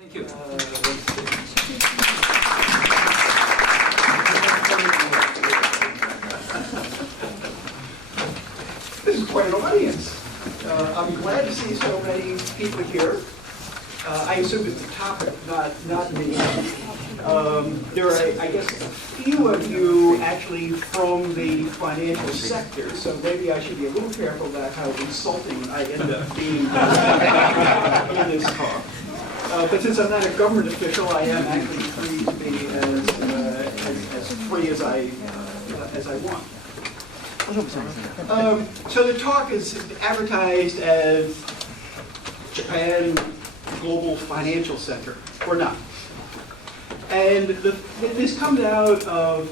Thank you. This is quite an audience. I'm glad to see so many people here. I assume it's the topic, not me. There are, I guess, a few of you actually from the financial sector, so maybe I should be a little careful about how insulting I end up being in this talk. But since I'm not a government official, I am actually free to be as free as I want. So the talk is advertised as Japan Global Financial Center, or not. And this comes out of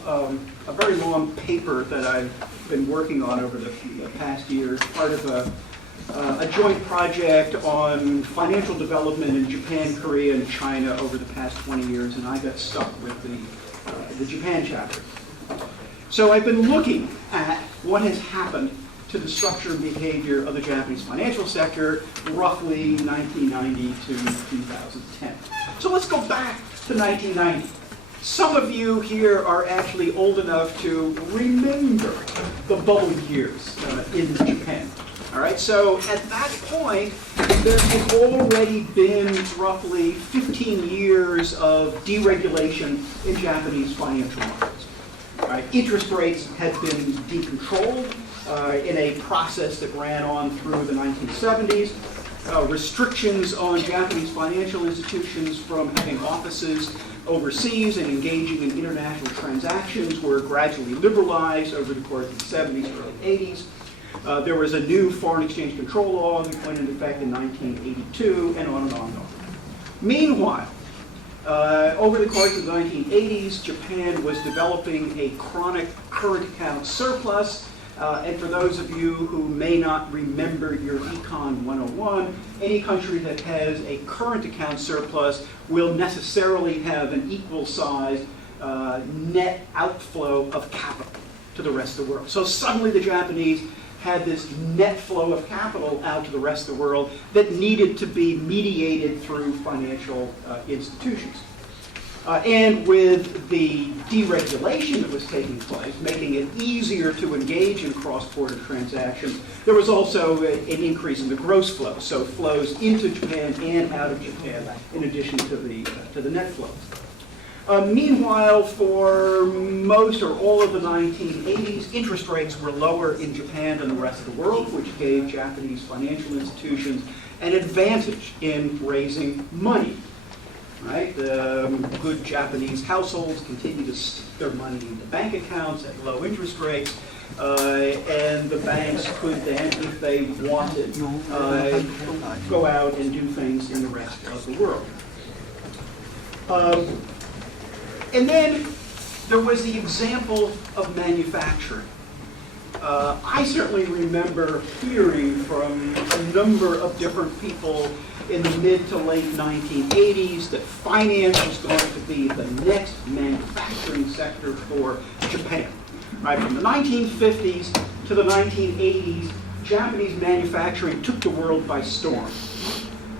a very long paper that I've been working on over the past year, part of a joint project on financial development in Japan, Korea, and China over the past 20 years, and I got stuck with the Japan chapter. So I've been looking at what has happened to the structure and behavior of the Japanese financial sector roughly 1990 to 2010. So let's go back to 1990. Some of you here are actually old enough to remember the bubble years in Japan. All right, so at that point, there had already been roughly 15 years of deregulation in Japanese financial markets. Interest rates had been decontrolled in a process that ran on through the 1970s. Restrictions on Japanese financial institutions from having offices overseas and engaging in international transactions were gradually liberalized over the course of the 70s, early 80s. There was a new foreign exchange control law that went into effect in 1982, and on and on and on. Meanwhile, over the course of the 1980s, Japan was developing a chronic current account surplus. And for those of you who may not remember your Econ 101, any country that has a current account surplus will necessarily have an equal sized net outflow of capital to the rest of the world. So suddenly the Japanese had this net flow of capital out to the rest of the world that needed to be mediated through financial institutions. And with the deregulation that was taking place, making it easier to engage in cross-border transactions, there was also an increase in the gross flow, so flows into Japan and out of Japan, in addition to the net flows. Meanwhile, for most or all of the 1980s, interest rates were lower in Japan than the rest of the world, which gave Japanese financial institutions an advantage in raising money. Right? Good Japanese households continue to stick their money into bank accounts at low interest rates, and the banks could then, if they wanted, go out and do things in the rest of the world. And then there was the example of manufacturing. I certainly remember hearing from a number of different people in the mid to late 1980s that finance was going to be the next manufacturing sector for Japan. Right, from the 1950s to the 1980s, Japanese manufacturing took the world by storm.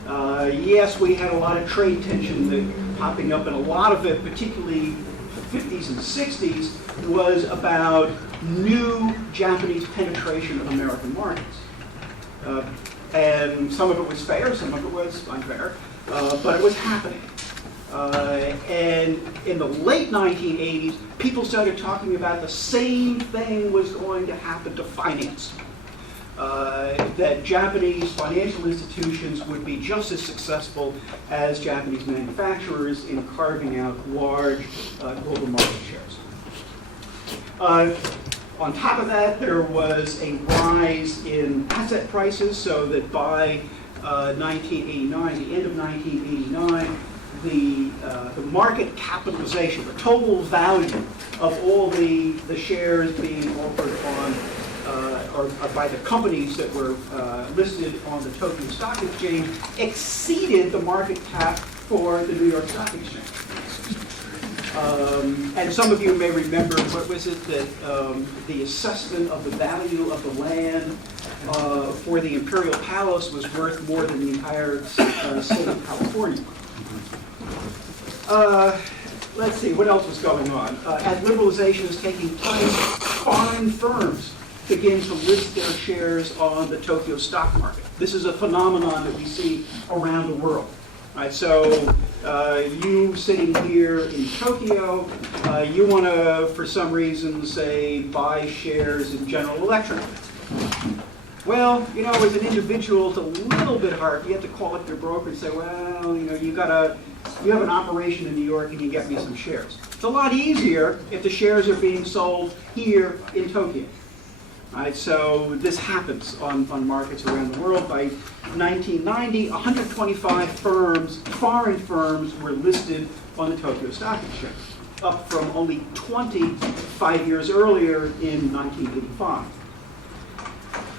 Yes, we had a lot of trade tension popping up, and a lot of it, particularly the 50s and 60s, was about new Japanese penetration of American markets. And some of it was fair, some of it was unfair, but it was happening. And in the late 1980s, people started talking about the same thing was going to happen to finance. That Japanese financial institutions would be just as successful as Japanese manufacturers in carving out large global market shares. On top of that, there was a rise in asset prices, so that by 1989, the end of 1989, the market capitalization, the total value of all the shares being offered on, or by the companies that were listed on the Tokyo Stock Exchange, exceeded the market cap for the New York Stock Exchange. And some of you may remember, what was it, that the assessment of the value of the land for the Imperial Palace was worth more than the entire state of California. Let's see, what else was going on? As liberalization is taking place, foreign firms begin to list their shares on the Tokyo stock market. This is a phenomenon that we see around the world. Right, so you sitting here in Tokyo, you want to, for some reason, say, buy shares in General Electric. Well, you know, as an individual, it's a little bit hard. You have to call up your broker and say, well, you know, you have an operation in New York and you get me some shares. It's a lot easier if the shares are being sold here in Tokyo. Right, so this happens on markets around the world. By 1990, 125 firms, foreign firms, were listed on the Tokyo Stock Exchange, up from only 20 5 years earlier in 1985.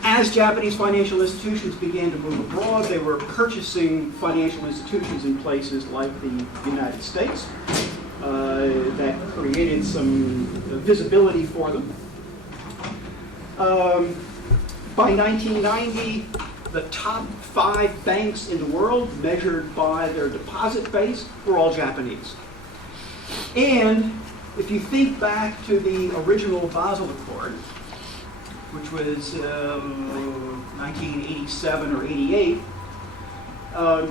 As Japanese financial institutions began to move abroad, they were purchasing financial institutions in places like the United States. That created some visibility for them. By 1990, the top 5 banks in the world, measured by their deposit base, were all Japanese. And if you think back to the original Basel Accord, which was 1987 or 88,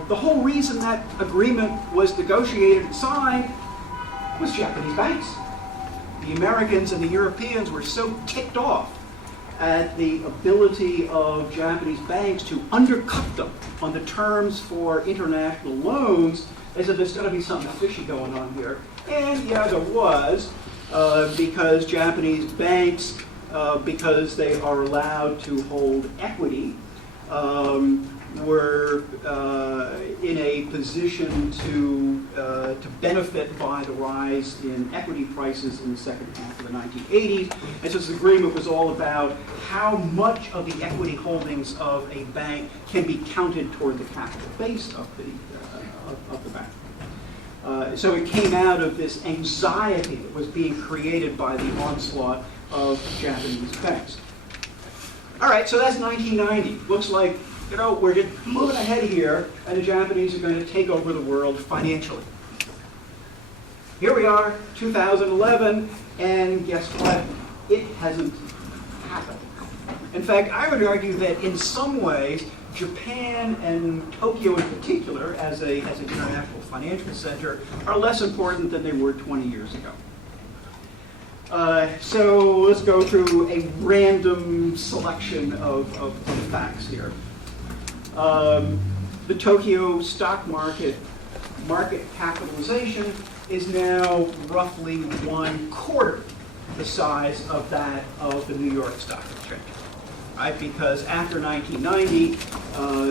the whole reason that agreement was negotiated and signed was Japanese banks. The Americans and the Europeans were so ticked off at the ability of Japanese banks to undercut them on the terms for international loans. They said there's got to be something fishy going on here. And yeah, there was, because Japanese banks, because they are allowed to hold equity, were in a position to benefit by the rise in equity prices in the second half of the 1980s. And so this agreement was all about how much of the equity holdings of a bank can be counted toward the capital base of the bank. So it came out of this anxiety that was being created by the onslaught of Japanese banks. All right, so that's 1990. Looks like, you know, we're just moving ahead here, and the Japanese are going to take over the world financially. Here we are, 2011, and guess what? It hasn't happened. In fact, I would argue that in some ways, Japan and Tokyo in particular, as an international financial center, are less important than they were 20 years ago. So let's go through a random selection of facts here. The Tokyo stock market capitalization is now roughly 1/4 the size of that of the New York Stock Exchange. Right? Because after 1990,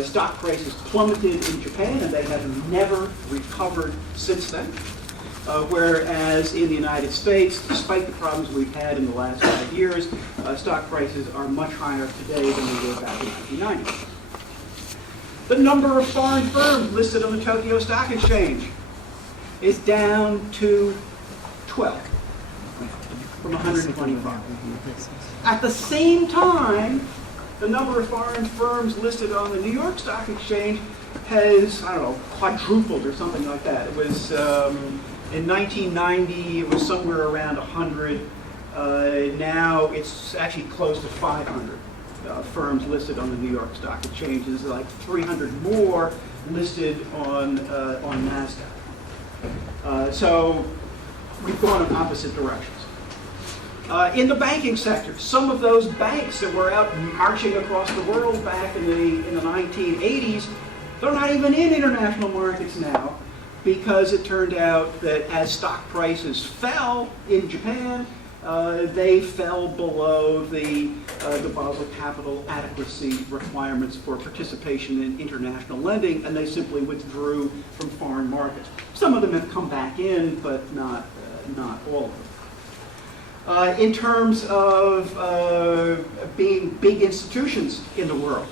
stock prices plummeted in Japan, and they have never recovered since then. Whereas in the United States, despite the problems we've had in the last 5 years, stock prices are much higher today than they were back in 1990. The number of foreign firms listed on the Tokyo Stock Exchange is down to 12 from 125. At the same time, the number of foreign firms listed on the New York Stock Exchange has, I don't know, quadrupled or something like that. It was, in 1990, it was somewhere around 100. Now it's actually close to 500 firms listed on the New York Stock Exchange. There's like 300 more listed on NASDAQ. So we've gone in opposite directions. In the banking sector, some of those banks that were out marching across the world back in the 1980s, they're not even in international markets now, because it turned out that as stock prices fell in Japan, they fell below the Basel capital adequacy requirements for participation in international lending, and they simply withdrew from foreign markets. Some of them have come back in, but not all of them. In terms of being big institutions in the world,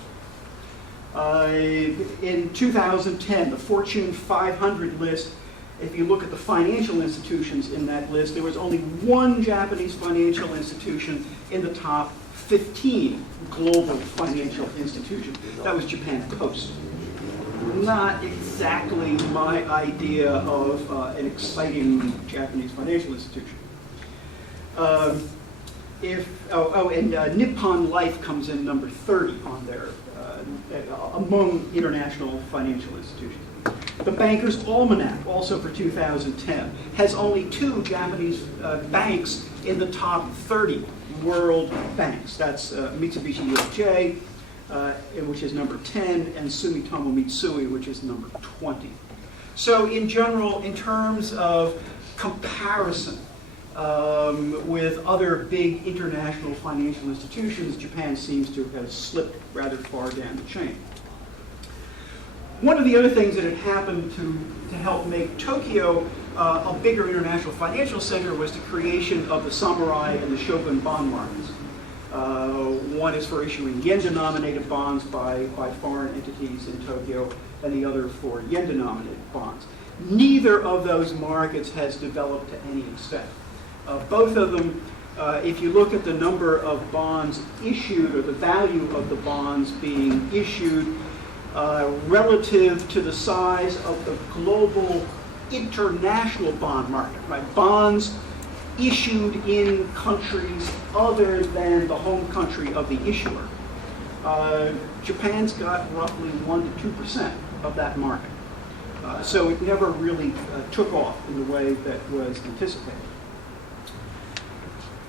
in 2010, the Fortune 500 list, if you look at the financial institutions in that list, there was only one Japanese financial institution in the top 15 global financial institutions. That was Japan Post. not exactly my idea of an exciting Japanese financial institution. Nippon Life comes in number 30 on there among international financial institutions. The Banker's Almanac, also for 2010, has only 2 Japanese banks in the top 30 world banks. That's Mitsubishi UFJ, which is number 10, and Sumitomo Mitsui, which is number 20. So in general, in terms of comparison with other big international financial institutions, Japan seems to have slipped rather far down the chain. One of the other things that had happened to help make Tokyo a bigger international financial center was the creation of the samurai and the shogun bond markets. One is for issuing yen-denominated bonds by foreign entities in Tokyo, and the other for yen-denominated bonds. Neither of those markets has developed to any extent. Both of them, if you look at the number of bonds issued or the value of the bonds being issued relative to the size of the global international bond market, right? Bonds issued in countries other than the home country of the issuer. Japan's got roughly 1 to 2% of that market. So it never really took off in the way that was anticipated.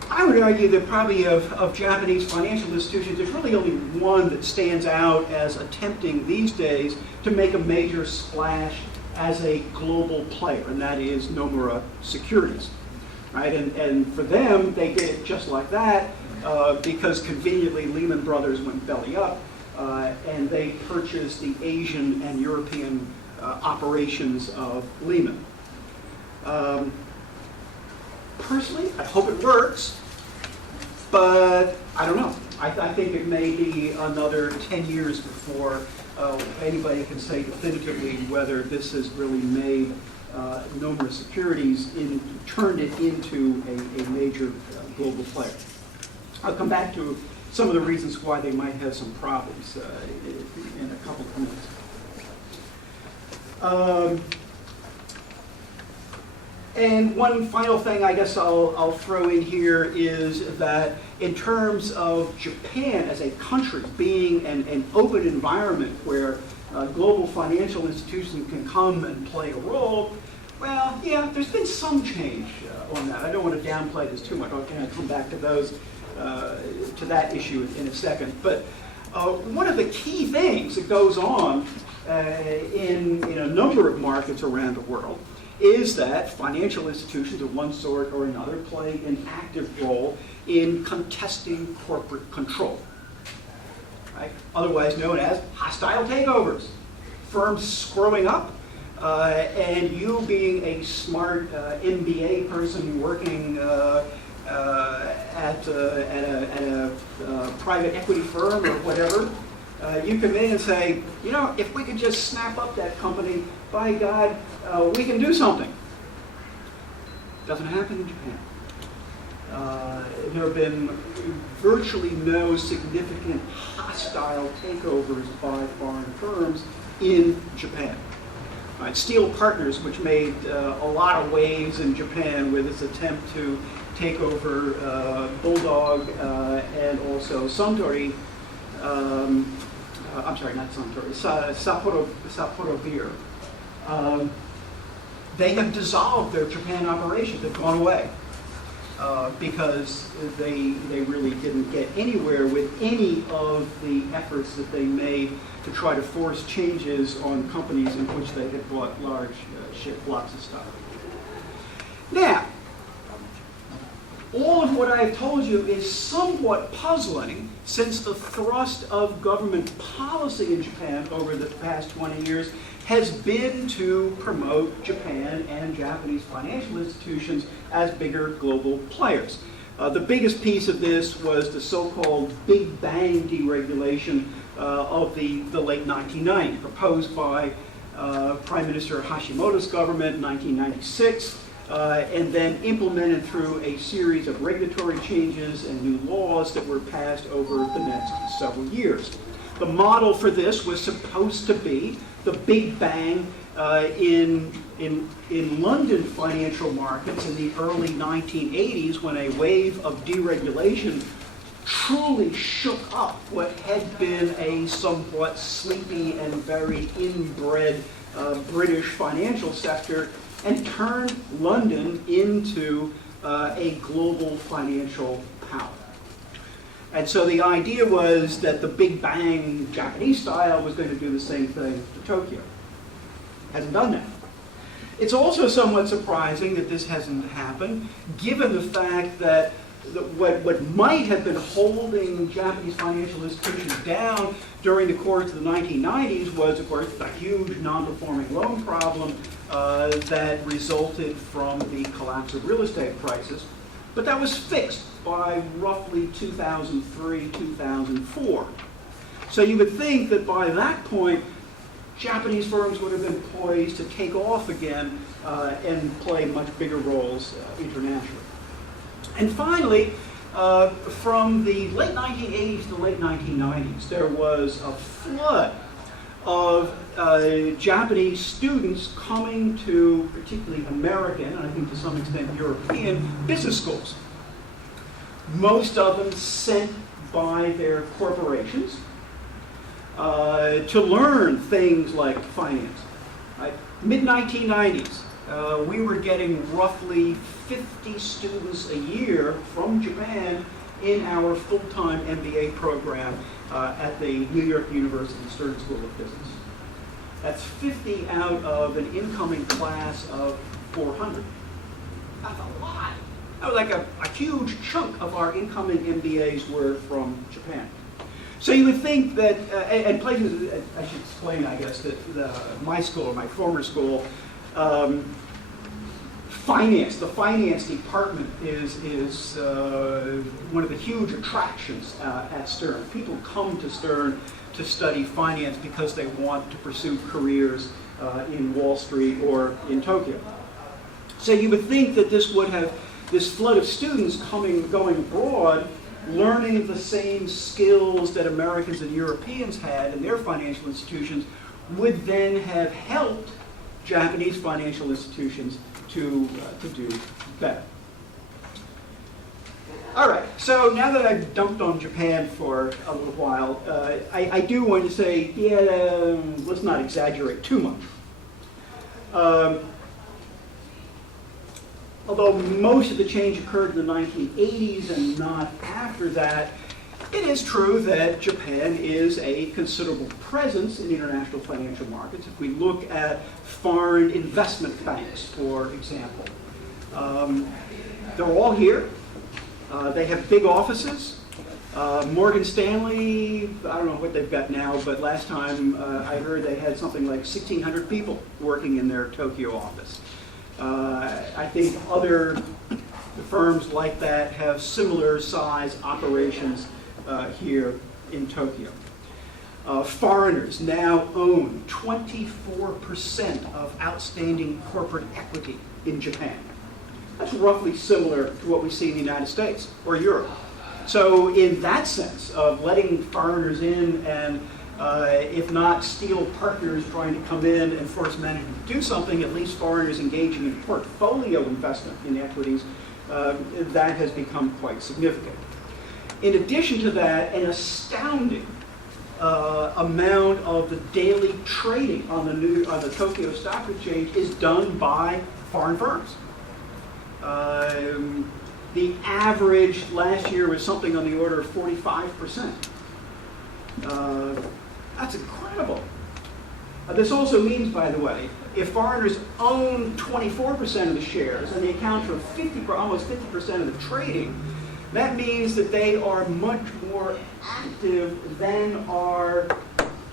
I would argue that probably of Japanese financial institutions, there's really only one that stands out as attempting these days to make a major splash as a global player, and that is Nomura Securities. Right? And for them, they did it just like that because conveniently Lehman Brothers went belly up and they purchased the Asian and European operations of Lehman. Personally, I hope it works, but I don't know. I think it may be another 10 years before anybody can say definitively whether this has really made Nomura Securities turned it into a major global player. I'll come back to some of the reasons why they might have some problems in a couple of minutes. And one final thing I guess I'll throw in here is that in terms of Japan as a country being an open environment where global financial institutions can come and play a role, well, yeah, there's been some change on that. I don't want to downplay this too much. I'll kind of come back to to that issue in a second. But one of the key things that goes on in a number of markets around the world is that financial institutions of one sort or another play an active role in contesting corporate control, right? Otherwise known as hostile takeovers. Firms screwing up, and you being a smart MBA person working at a private equity firm or whatever, you come in and say, you know, if we could just snap up that company, by God, we can do something. Doesn't happen in Japan. There have been virtually no significant hostile takeovers by foreign firms in Japan. Right, Steel Partners, which made a lot of waves in Japan with its attempt to take over Bulldog and also Suntory. I'm sorry, not Suntory, Sapporo Beer. They have dissolved their Japan operation. They've gone away because they really didn't get anywhere with any of the efforts that they made to try to force changes on companies in which they had bought large blocks of stock. Now, all of what I've told you is somewhat puzzling since the thrust of government policy in Japan over the past 20 years has been to promote Japan and Japanese financial institutions as bigger global players. The biggest piece of this was the so-called Big Bang deregulation of the late 1990s, proposed by Prime Minister Hashimoto's government in 1996, and then implemented through a series of regulatory changes and new laws that were passed over the next several years. The model for this was supposed to be the Big Bang in London financial markets in the early 1980s, when a wave of deregulation truly shook up what had been a somewhat sleepy and very inbred British financial sector, and turned London into a global financial power. And so the idea was that the Big Bang Japanese style was going to do the same thing to Tokyo. Hasn't done that. It's also somewhat surprising that this hasn't happened, given the fact that what might have been holding Japanese financial institutions down during the course of the 1990s was, of course, a huge non-performing loan problem that resulted from the collapse of real estate prices. But that was fixed by roughly 2003, 2004. So you would think that by that point, Japanese firms would have been poised to take off again and play much bigger roles internationally. And finally, from the late 1980s to the late 1990s, there was a flood of Japanese students coming to particularly American, and I think to some extent European, business schools. Most of them sent by their corporations to learn things like finance. Right? Mid-1990s, we were getting roughly 50 students a year from Japan in our full-time MBA program at the New York University Stern School of Business. That's 50 out of an incoming class of 400. That's a lot. That was like a huge chunk of our incoming MBAs were from Japan. So you would think that, and places, I should explain, I guess, that my school, my former school, finance, the finance department is one of the huge attractions at Stern. People come to Stern to study finance because they want to pursue careers in Wall Street or in Tokyo. So you would think that this would have, this flood of students going abroad, learning the same skills that Americans and Europeans had in their financial institutions, would then have helped Japanese financial institutions to do better. All right, so now that I've dumped on Japan for a little while, I do want to say, let's not exaggerate too much. Although most of the change occurred in the 1980s and not after that, it is true that Japan is a considerable presence in international financial markets. If we look at foreign investment banks, for example, they're all here. They have big offices. Morgan Stanley, I don't know what they've got now, but last time I heard they had something like 1,600 people working in their Tokyo office. I think other firms like that have similar size operations here in Tokyo. Foreigners now own 24% of outstanding corporate equity in Japan. That's roughly similar to what we see in the United States or Europe. So in that sense of letting foreigners in and if not steel partners trying to come in and force management to do something, at least foreigners engaging in portfolio investment in equities, that has become quite significant. In addition to that, an astounding amount of the daily trading on the Tokyo Stock Exchange is done by foreign firms. The average last year was something on the order of 45%. That's incredible. This also means, by the way, if foreigners own 24% of the shares and they account for almost 50% of the trading, that means that they are much more active than are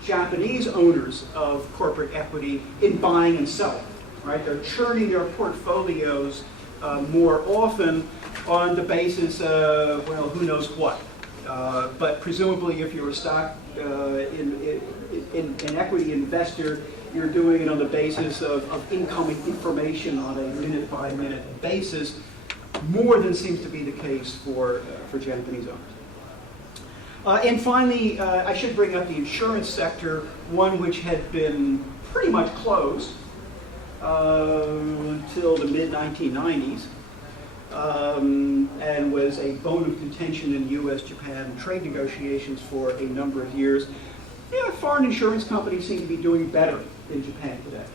Japanese owners of corporate equity in buying and selling. Right? They're churning their portfolios more often on the basis of, well, who knows what. But presumably, if you're a stock an equity investor, you're doing it on the basis of incoming information on a minute-by-minute basis, more than seems to be the case for Japanese owners. And finally, I should bring up the insurance sector, one which had been pretty much closed until the mid-1990s, and was a bone of contention in U.S.-Japan trade negotiations for a number of years. Yeah, foreign insurance companies seem to be doing better in Japan today.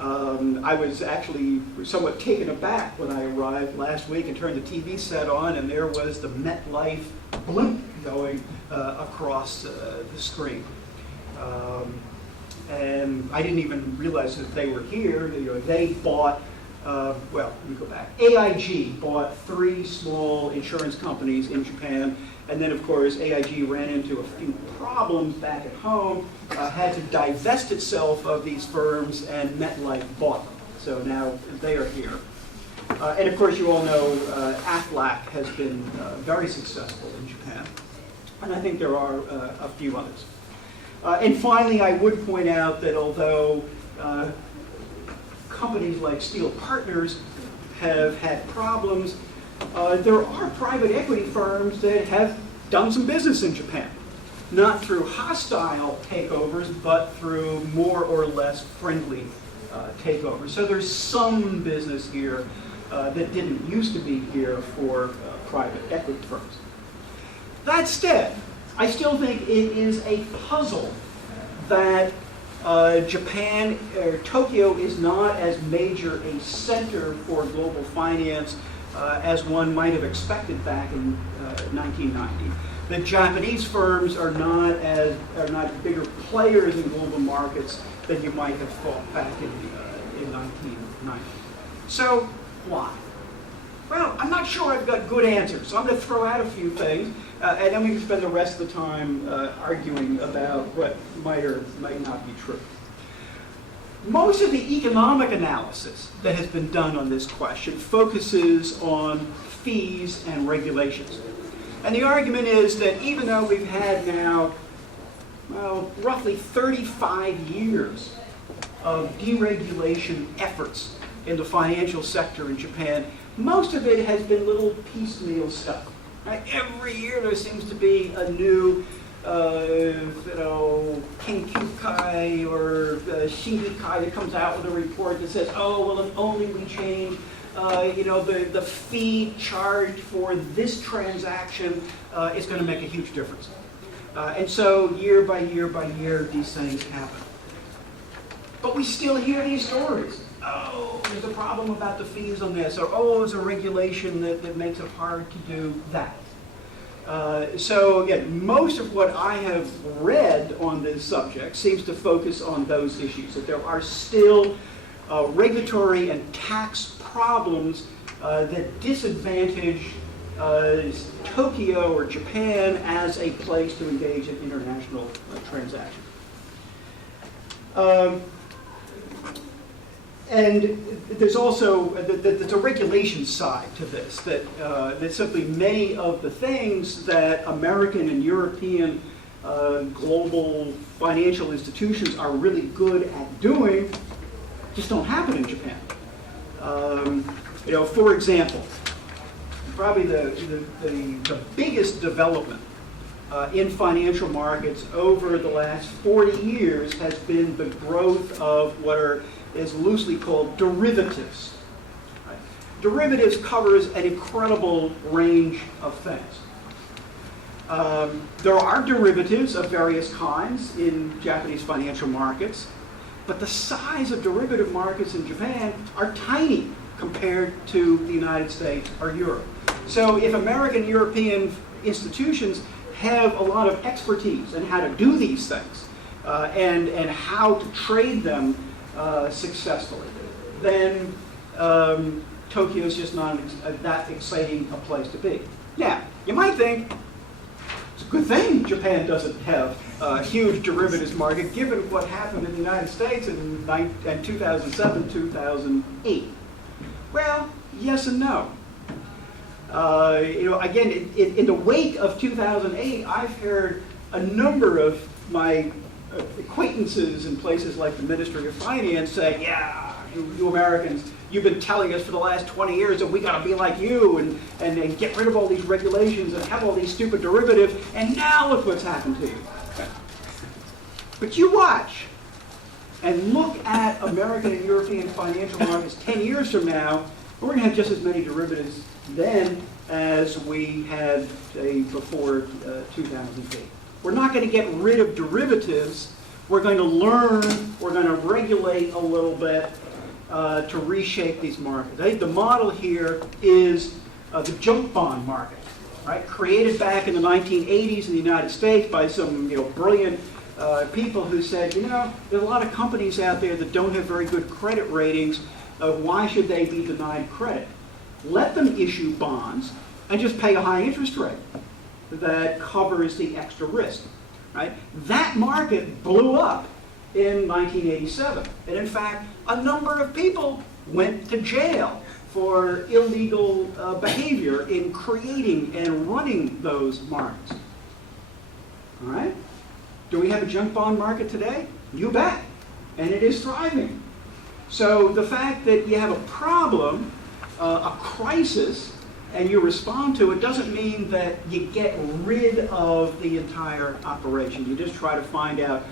I was actually somewhat taken aback when I arrived last week and turned the TV set on, and there was the MetLife blimp going across the screen. And I didn't even realize that they were here. You know, they bought, well, let me go back. AIG bought 3 small insurance companies in Japan, and then, of course, AIG ran into a few problems back at home, had to divest itself of these firms, and MetLife bought them. So now they are here. And, of course, you all know Aflac has been very successful in Japan, and I think there are a few others. And finally, I would point out that although companies like Steel Partners have had problems, there are private equity firms that have done some business in Japan. Not through hostile takeovers, but through more or less friendly takeovers. So there's some business here that didn't used to be here for private equity firms. That said, I still think it is a puzzle that Japan, Tokyo is not as major a center for global finance as one might have expected back in 1990. The Japanese firms are not bigger players in global markets than you might have thought back in 1990. So why? Well, I'm not sure I've got good answers, so I'm going to throw out a few things, and then we can spend the rest of the time arguing about what might or might not be true. Most of the economic analysis that has been done on this question focuses on fees and regulations. And the argument is that even though we've had now, well, roughly 35 years of deregulation efforts in the financial sector in Japan, most of it has been little piecemeal stuff. Right? Every year there seems to be a new Kinkyukai or Shingikai that comes out with a report that says, oh, well, if only we change the fee charged for this transaction, it's going to make a huge difference. And so year by year by year, these things happen. But we still hear these stories. Oh, there's a problem about the fees on this, or oh, there's a regulation that makes it hard to do that. So again, most of what I have read on this subject seems to focus on those issues, that there are still regulatory and tax problems that disadvantage Tokyo or Japan as a place to engage in international transactions. And there's also there's a regulation side to this, that simply many of the things that American and European global financial institutions are really good at doing just don't happen in Japan. For example, probably the biggest development in financial markets over the last 40 years has been the growth of what is loosely called derivatives. Right? Derivatives covers an incredible range of things. There are derivatives of various kinds in Japanese financial markets, but the size of derivative markets in Japan are tiny compared to the United States or Europe. So if American and European institutions have a lot of expertise in how to do these things and how to trade them successfully, then Tokyo is just not that exciting a place to be. Now, you might think it's a good thing Japan doesn't have a huge derivatives market, given what happened in the United States in 2007, 2008. Well, yes and no. Again, in the wake of 2008, I've heard a number of my acquaintances in places like the Ministry of Finance say, yeah, you Americans, you've been telling us for the last 20 years that we got to be like you and get rid of all these regulations and have all these stupid derivatives, and now look what's happened to you. But you watch and look at American and European financial markets 10 years from now, we're going to have just as many derivatives then as we had, say, before 2008. We're not going to get rid of derivatives. We're going to learn, we're going to regulate a little bit to reshape these markets. I think the model here is the junk bond market, right? Created back in the 1980s in the United States by some brilliant people who said, there's a lot of companies out there that don't have very good credit ratings. Why should they be denied credit? Let them issue bonds and just pay a high interest rate that covers the extra risk. Right? That market blew up in 1987. And in fact, a number of people went to jail for illegal behavior in creating and running those markets. All right? Do we have a junk bond market today? You bet. And it is thriving. So the fact that you have a problem, a crisis, and you respond to it doesn't mean that you get rid of the entire operation. You just try to find out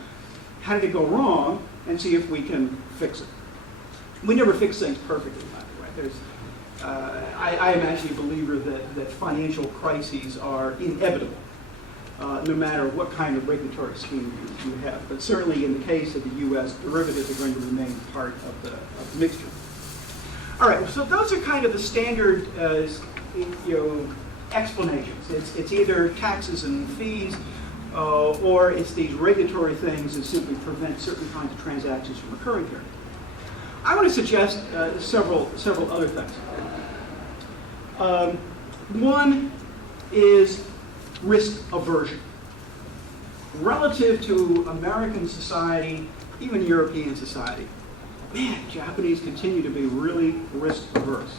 how did it go wrong and see if we can fix it. We never fix things perfectly, by the way. I am actually a believer that financial crises are inevitable, no matter what kind of regulatory scheme you have. But certainly in the case of the U.S., derivatives are going to remain part of the mixture. All right, so those are kind of the standard explanations. It's either taxes and fees, or it's these regulatory things that simply prevent certain kinds of transactions from occurring here. I want to suggest several other things. One is risk aversion. Relative to American society, even European society, man, Japanese continue to be really risk averse.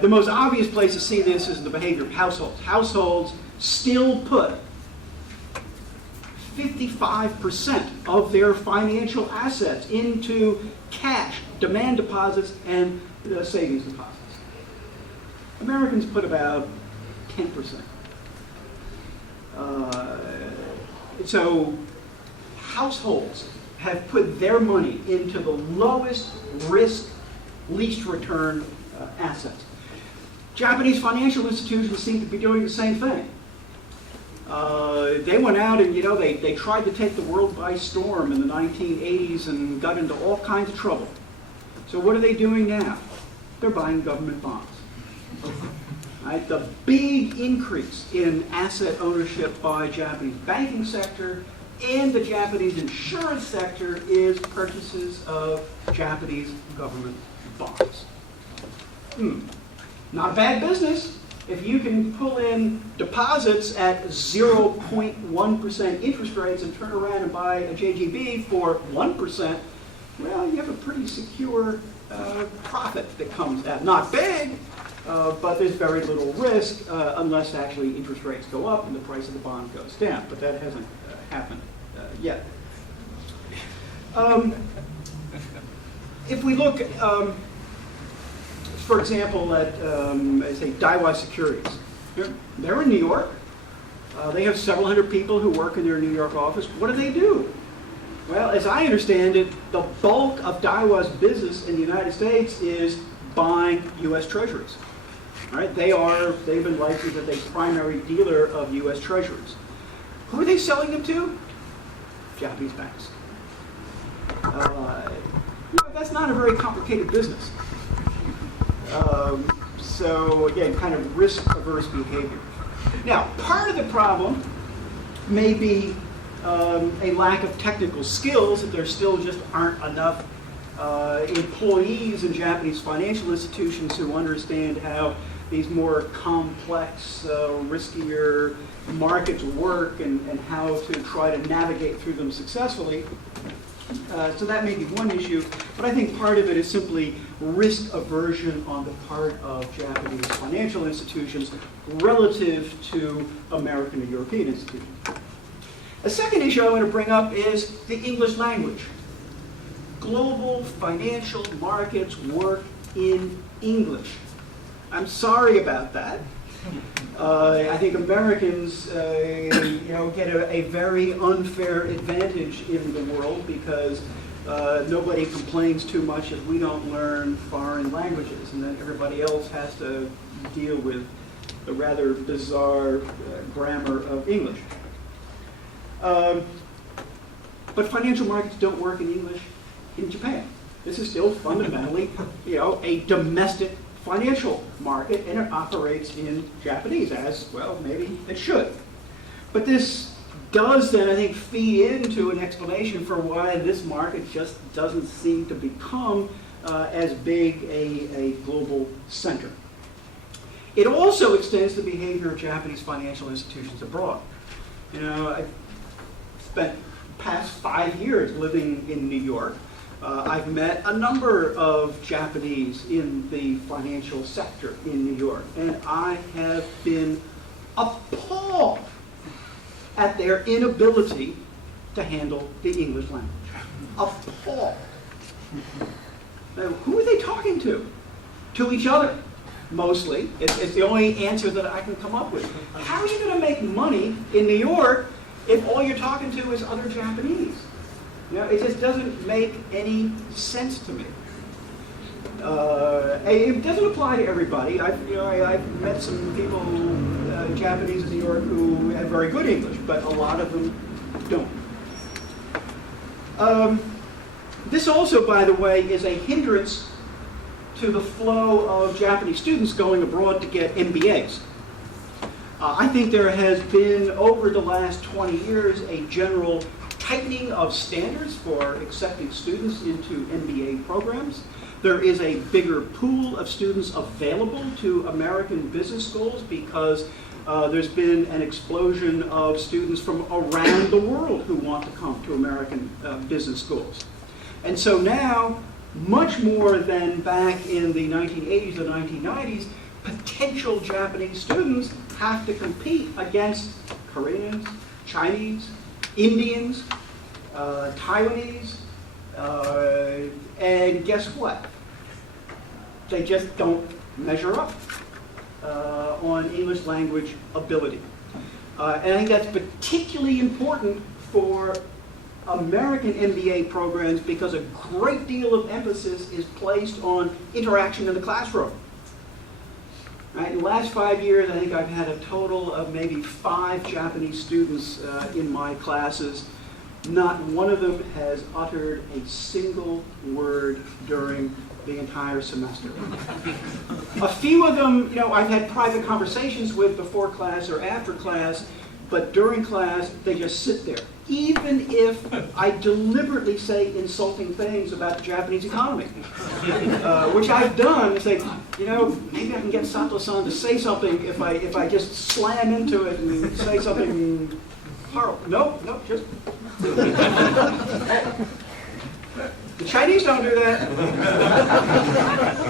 The most obvious place to see this is the behavior of households. Households still put 55% of their financial assets into cash, demand deposits, and savings deposits. Americans put about 10%. So households have put their money into the lowest risk, least return assets. Japanese financial institutions seem to be doing the same thing. They went out and they tried to take the world by storm in the 1980s and got into all kinds of trouble. So what are they doing now? They're buying government bonds. Right? The big increase in asset ownership by Japanese banking sector and the Japanese insurance sector is purchases of Japanese government bonds. Not a bad business. If you can pull in deposits at 0.1% interest rates and turn around and buy a JGB for 1%, well, you have a pretty secure profit that comes out. Not big, but there's very little risk unless actually interest rates go up and the price of the bond goes down. But that hasn't happened yet. If we look, for example, at, say, Daiwa Securities. They're in New York. They have several hundred people who work in their New York office. What do? Well, as I understand it, the bulk of Daiwa's business in the United States is buying U.S. Treasuries. All right? They've been licensed as a primary dealer of U.S. Treasuries. Who are they selling them to? Japanese banks. That's not a very complicated business. So again, kind of risk-averse behavior. Now, part of the problem may be a lack of technical skills, that there still just aren't enough employees in Japanese financial institutions who understand how these more complex, riskier markets work and how to try to navigate through them successfully. So that may be one issue, but I think part of it is simply risk aversion on the part of Japanese financial institutions relative to American or European institutions. The second issue I want to bring up is the English language. Global financial markets work in English. I'm sorry about that. I think Americans get a very unfair advantage in the world because nobody complains too much if we don't learn foreign languages, and then everybody else has to deal with the rather bizarre grammar of English. But financial markets don't work in English in Japan. This is still fundamentally, a domestic financial market, and it operates in Japanese, as well maybe it should. But this does then, I think, feed into an explanation for why this market just doesn't seem to become as big a global center. It also extends the behavior of Japanese financial institutions abroad. I've spent the past 5 years living in New York. I've met a number of Japanese in the financial sector in New York, and I have been appalled at their inability to handle the English language. Appalled. Now, who are they talking to? To each other, mostly. It's the only answer that I can come up with. How are you going to make money in New York if all you're talking to is other Japanese? It just doesn't make any sense to me. It doesn't apply to everybody. I've met some people, Japanese in New York, who have very good English, but a lot of them don't. This also, by the way, is a hindrance to the flow of Japanese students going abroad to get MBAs. I think there has been, over the last 20 years, a general tightening of standards for accepting students into MBA programs. There is a bigger pool of students available to American business schools because there's been an explosion of students from around the world who want to come to American business schools. And so now, much more than back in the 1980s or 1990s, potential Japanese students have to compete against Koreans, Chinese, Indians, Taiwanese, and guess what? They just don't measure up on English language ability. And I think that's particularly important for American MBA programs because a great deal of emphasis is placed on interaction in the classroom. Right, in the last 5 years, I think I've had a total of maybe 5 Japanese students in my classes. Not one of them has uttered a single word during the entire semester. A few of them, I've had private conversations with before class or after class, but during class, they just sit there. Even if I deliberately say insulting things about the Japanese economy, which I've done, and say, maybe I can get Sato-san to say something if I just slam into it and say something horrible. Nope, just. The Chinese don't do that.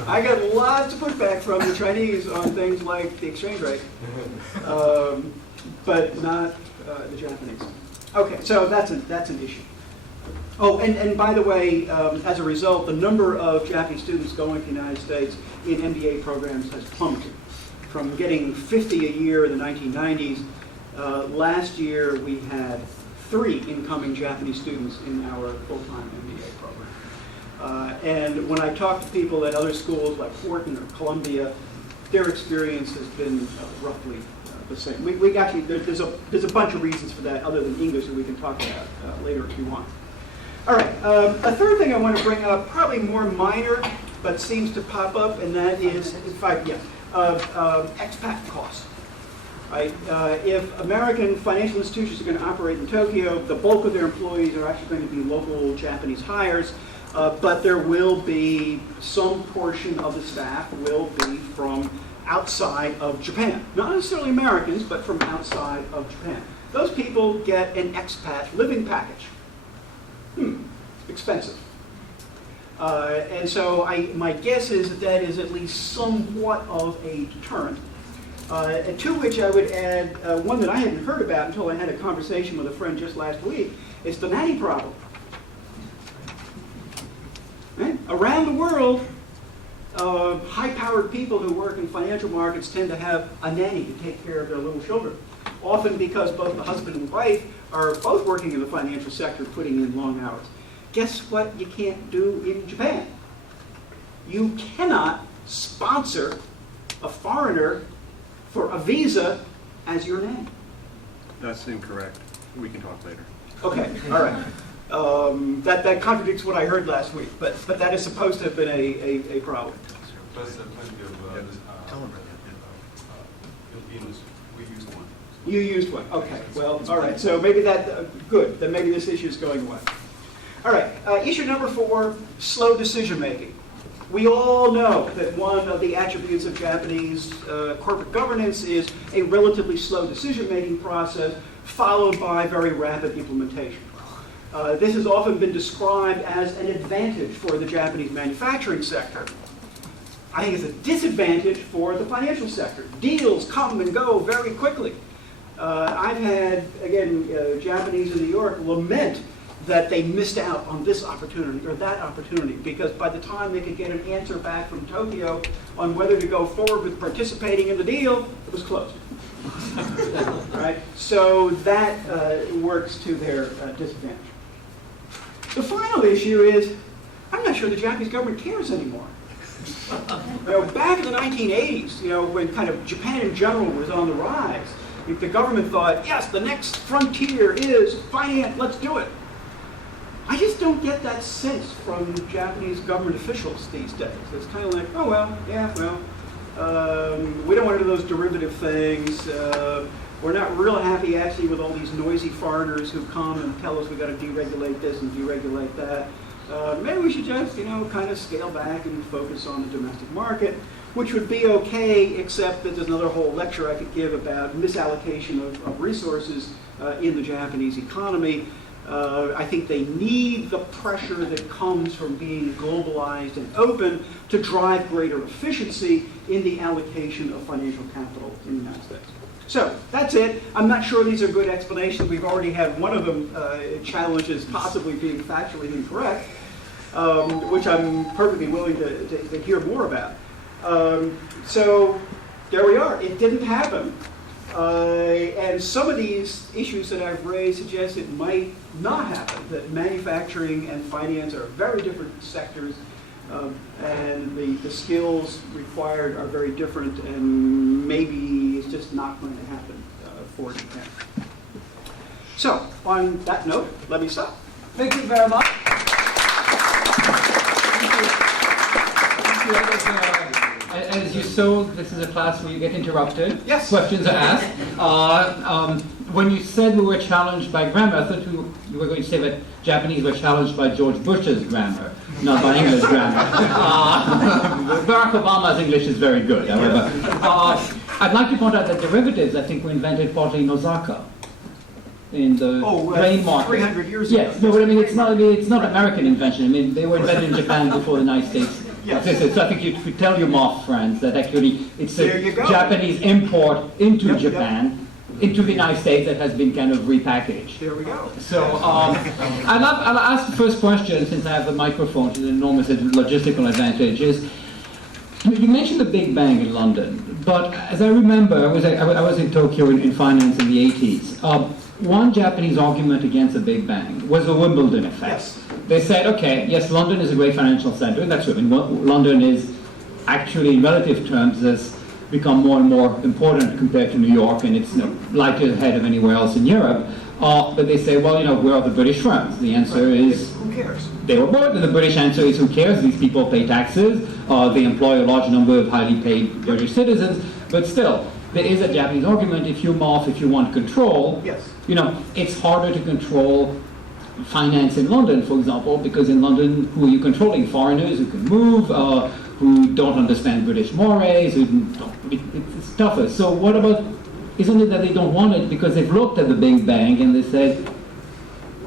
I got lots of pushback from the Chinese on things like the exchange rate, but not the Japanese. Okay, so that's an issue. Oh, and by the way, as a result, the number of Japanese students going to the United States in MBA programs has plummeted. From getting 50 a year in the 1990s, last year we had 3 incoming Japanese students in our full-time MBA program. And when I talk to people at other schools like Wharton or Columbia, their experience has been roughly the same. We actually, there's a bunch of reasons for that other than English that we can talk about later if you want. All right, a third thing I want to bring up, probably more minor, but seems to pop up, and that is, expat costs. Right? If American financial institutions are going to operate in Tokyo, the bulk of their employees are actually going to be local Japanese hires, but there will be some portion of the staff will be from outside of Japan. Not necessarily Americans, but from outside of Japan. Those people get an expat living package. Expensive. And so my guess is that is at least somewhat of a deterrent To which I would add one that I hadn't heard about until I had a conversation with a friend just last week. It's the nanny problem. Right? Around the world, high-powered people who work in financial markets tend to have a nanny to take care of their little children. Often because both the husband and wife are both working in the financial sector, putting in long hours. Guess what you can't do in Japan? You cannot sponsor a foreigner for a visa as your nanny. That's incorrect. We can talk later. Okay, all right. That contradicts what I heard last week, but that is supposed to have been a problem. Plus, plenty of Filipinos, we used one. You used one. Okay. Well, all right. So maybe that good. Then maybe this issue is going away. All right. Issue number 4: slow decision making. We all know that one of the attributes of Japanese corporate governance is a relatively slow decision making process, followed by very rapid implementation. This has often been described as an advantage for the Japanese manufacturing sector. I think it's a disadvantage for the financial sector. Deals come and go very quickly. I've had, again, Japanese in New York lament that they missed out on this opportunity or that opportunity because by the time they could get an answer back from Tokyo on whether to go forward with participating in the deal, it was closed. Right? So that works to their disadvantage. The final issue is, I'm not sure the Japanese government cares anymore. Back in the 1980s, when kind of Japan in general was on the rise, if the government thought, yes, the next frontier is finance, let's do it. I just don't get that sense from Japanese government officials these days. It's kind of like, oh, well, yeah, well, we don't want to do those derivative things. We're not real happy, actually, with all these noisy foreigners who come and tell us we've got to deregulate this and deregulate that. Maybe we should just, kind of scale back and focus on the domestic market, which would be okay, except that there's another whole lecture I could give about misallocation of resources in the Japanese economy. I think they need the pressure that comes from being globalized and open to drive greater efficiency in the allocation of financial capital in the United States. So that's it. I'm not sure these are good explanations. We've already had one of them challenged as possibly being factually incorrect, which I'm perfectly willing to hear more about. So there we are. It didn't happen. And some of these issues that I've raised suggest it might not happen, that manufacturing and finance are very different sectors, and the skills required are very different, and maybe it's just not going to happen for Japan. So, on that note, let me stop. Thank you very much. As you saw, this is a class where you get interrupted. Yes. Questions are asked. When you said we were challenged by grammar, I thought you were going to say that Japanese were challenged by George Bush's grammar, not by English grammar. Barack Obama's English is very good, however. I'd like to point out that derivatives, I think, were invented partly in Osaka, in the grain market. 300 years ago. Yes, no, but I mean, it's not American invention. I mean, they were invented in Japan before the United States. Yes. So I think you could tell your Moth friends that actually it's a Japanese import into Japan, into the United States that has been kind of repackaged. There we go. So I'll ask the first question since I have the microphone, which is an enormous logistical advantage. Is you mentioned the Big Bang in London, but as I remember, I was in Tokyo in finance in the 80s. One Japanese argument against the Big Bang was the Wimbledon effect. Yes. They said, okay, yes, London is a great financial center. That's true. I mean, London is actually, in relative terms, has become more and more important compared to New York, and it's likely ahead of anywhere else in Europe. But they say, well, where are the British firms? The answer is, who cares? They were bored, and the British answer is, who cares? These people pay taxes. They employ a large number of highly paid British citizens. But still, there is a Japanese argument. If you want control, yes. It's harder to control finance in London, for example, because in London, who are you controlling? Foreigners who can move, who don't understand British mores, it's tougher. So what about, isn't it that they don't want it because they've looked at the Big Bang and they said,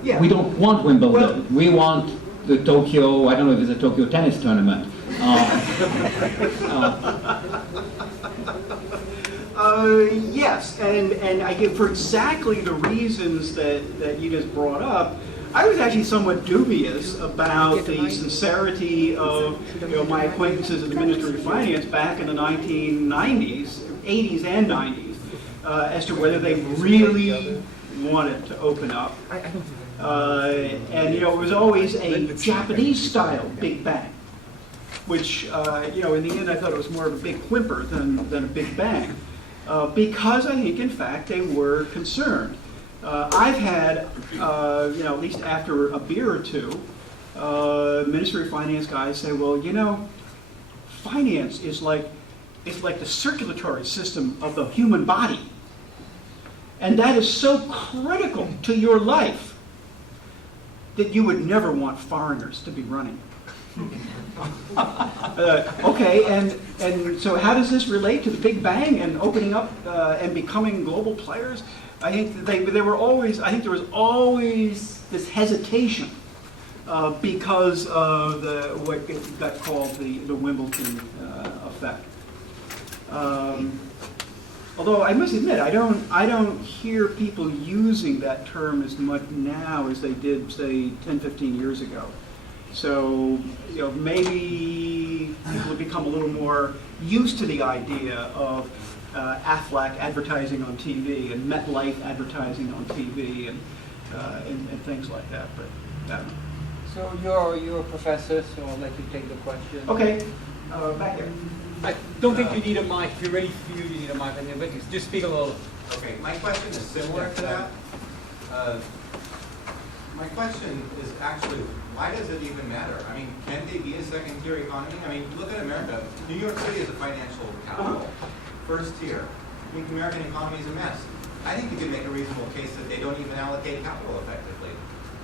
we don't want Wimbledon, we want the Tokyo, I don't know if it's a Tokyo tennis tournament. Yes, and I give for exactly the reasons that you just brought up. I was actually somewhat dubious about the sincerity of my acquaintances in the Ministry of Finance back in the 1990s, 80s and 90s, as to whether they really wanted to open up. And it was always a Japanese-style Big Bang, which in the end I thought it was more of a big whimper than a Big Bang, because I think in fact they were concerned. I've had, at least after a beer or two, Ministry of Finance guys say, well, finance is like the circulatory system of the human body. And that is so critical to your life that you would never want foreigners to be running. Okay, and so how does this relate to the Big Bang and opening up and becoming global players? I think there was always this hesitation because of what got called the Wimbledon effect. Although I must admit, I don't hear people using that term as much now as they did, say, 10, 15 years ago. So, maybe people have become a little more used to the idea of Aflac advertising on TV and MetLife advertising on TV and things like that. But So you're a professor, so I'll let you take the question. okay, back there. I don't think you need a mic. If you really feel you need a mic, but just speak a little. Okay, my question is similar to that. My question is actually, why does it even matter? I mean, can they be a second-tier economy? I mean, look at America. New York City is a financial capital. First tier. I think the American economy is a mess. I think you can make a reasonable case that they don't even allocate capital effectively.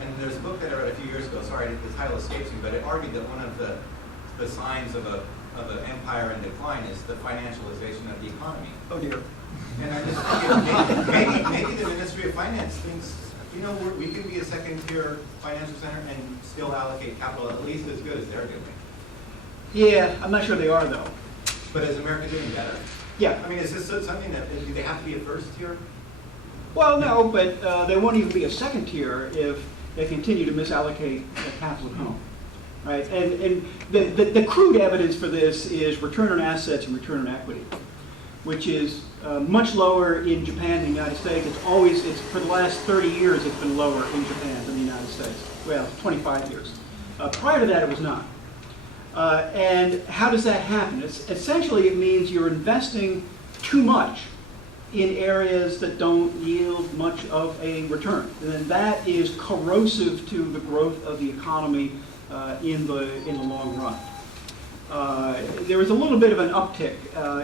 And there's a book that I read a few years ago, sorry, the title escapes me, but it argued that one of the signs of an empire in decline is the financialization of the economy. Oh dear. And I just think maybe the Ministry of Finance thinks, we can be a second-tier financial center and still allocate capital at least as good as they're doing. Yeah, I'm not sure they are though. But is America doing better? Yeah. I mean, is this something that, do they have to be a first tier? Well, no, but they won't even be a second tier if they continue to misallocate capital at home. Right, and the crude evidence for this is return on assets and return on equity, which is much lower in Japan than the United States. It's for the last 30 years it's been lower in Japan than the United States. Well, 25 years. Prior to that, it was not. And how does that happen? Essentially, it means you're investing too much in areas that don't yield much of a return, and that is corrosive to the growth of the economy in the long run. There was a little bit of an uptick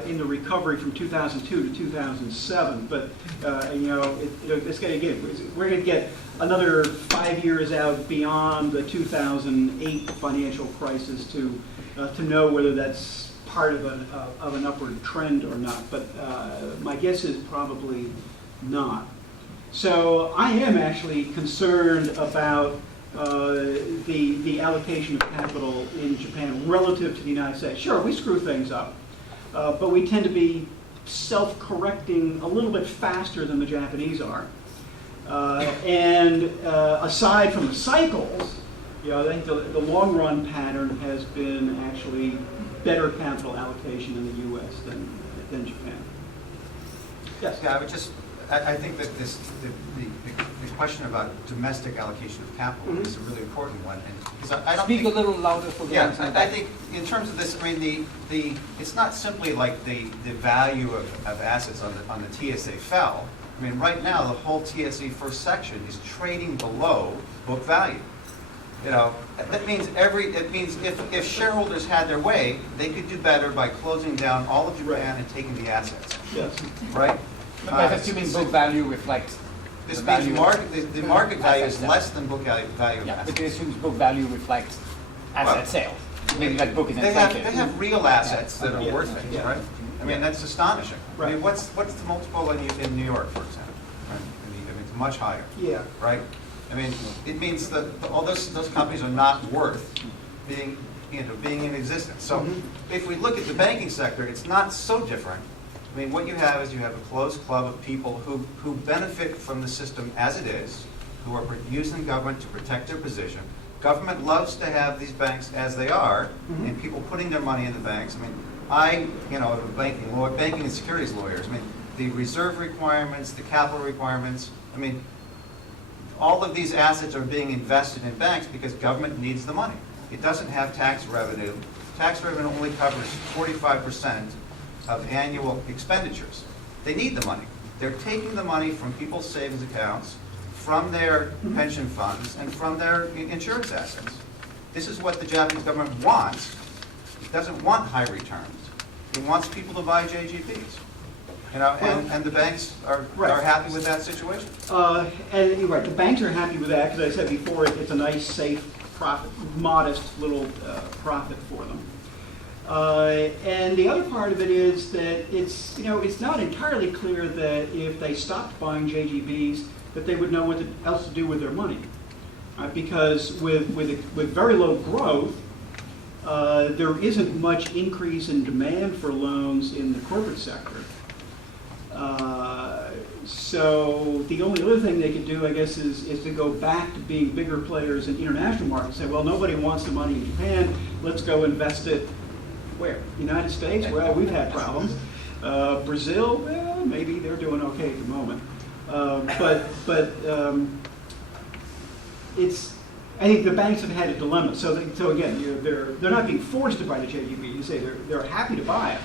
in the recovery from 2002 to 2007, but it's going to get, we're going to get another 5 years out beyond the 2008 financial crisis to know whether that's part of an upward trend or not. But my guess is probably not. So I am actually concerned about the allocation of capital in Japan relative to the United States. Sure, we screw things up, but we tend to be self-correcting a little bit faster than the Japanese are. And aside from the cycles, I think the long-run pattern has been actually better capital allocation in the U.S. than Japan. Yes? Yeah, I think that the question about domestic allocation of capital is a really important one. And because I don't Speak think, a little louder for the yeah, ones in the I back. think in terms of this, I mean, it's not simply like the value of assets on the TSA fell. I mean, right now the whole TSE first section is trading below book value. That means if shareholders had their way, they could do better by closing down all of Japan and taking the assets. Yes. Right? But assuming book value reflects This the means value the market value is assets. less than book value of Yeah, assets. but it assumes book value reflects asset Well, sales. Maybe that book is They inflated. have real assets that are Yeah. worth things, Yeah. right? I mean, that's astonishing. I Right. mean, what's the multiple in New York, for example? Right? I mean, it's much higher, Yeah. right? I mean, it means that all those companies are not worth being in existence. So if we look at the banking sector, it's not so different. I mean, what you have is you have a closed club of people who benefit from the system as it is, who are using government to protect their position. Government loves to have these banks as they are, and people putting their money in the banks. I mean, I'm a banking and securities lawyers. I mean, the reserve requirements, the capital requirements, I mean, all of these assets are being invested in banks because government needs the money. It doesn't have tax revenue. Tax revenue only covers 45% of annual expenditures. They need the money. They're taking the money from people's savings accounts, from their pension funds, and from their insurance assets. This is what the Japanese government wants. It doesn't want high returns. It wants people to buy JGBs. And the banks are happy with that situation. And you're right, the banks are happy with that, because I said before, it's a nice, safe profit, modest little profit for them. And the other part of it is that it's not entirely clear that if they stopped buying JGBs, that they would know what else to do with their money. Because with very low growth, there isn't much increase in demand for loans in the corporate sector. So the only other thing they could do, I guess, is to go back to being bigger players in international markets. Say, well, nobody wants the money in Japan. Let's go invest it where? United States? Well, we've had problems. Brazil? Well, maybe they're doing okay at the moment. I think the banks have had a dilemma. So again, they're not being forced to buy the JGB. You say they're happy to buy it.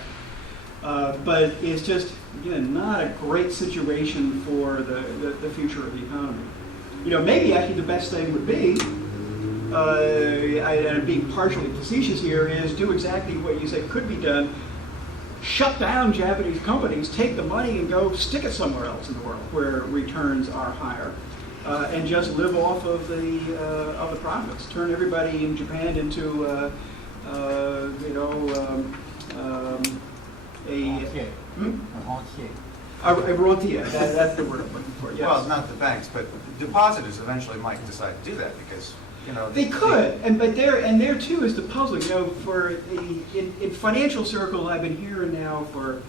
But it's just, again, not a great situation for the future of the economy. Maybe actually the best thing would be, and being partially facetious here, is do exactly what you said could be done. Shut down Japanese companies, take the money and go stick it somewhere else in the world where returns are higher, and just live off of the profits. Turn everybody in Japan into a rentier. That's the word I'm looking for. Yes. Well, not the banks, but depositors eventually might decide to do that because they could, but there too is the puzzle. In financial circles, I've been hearing now for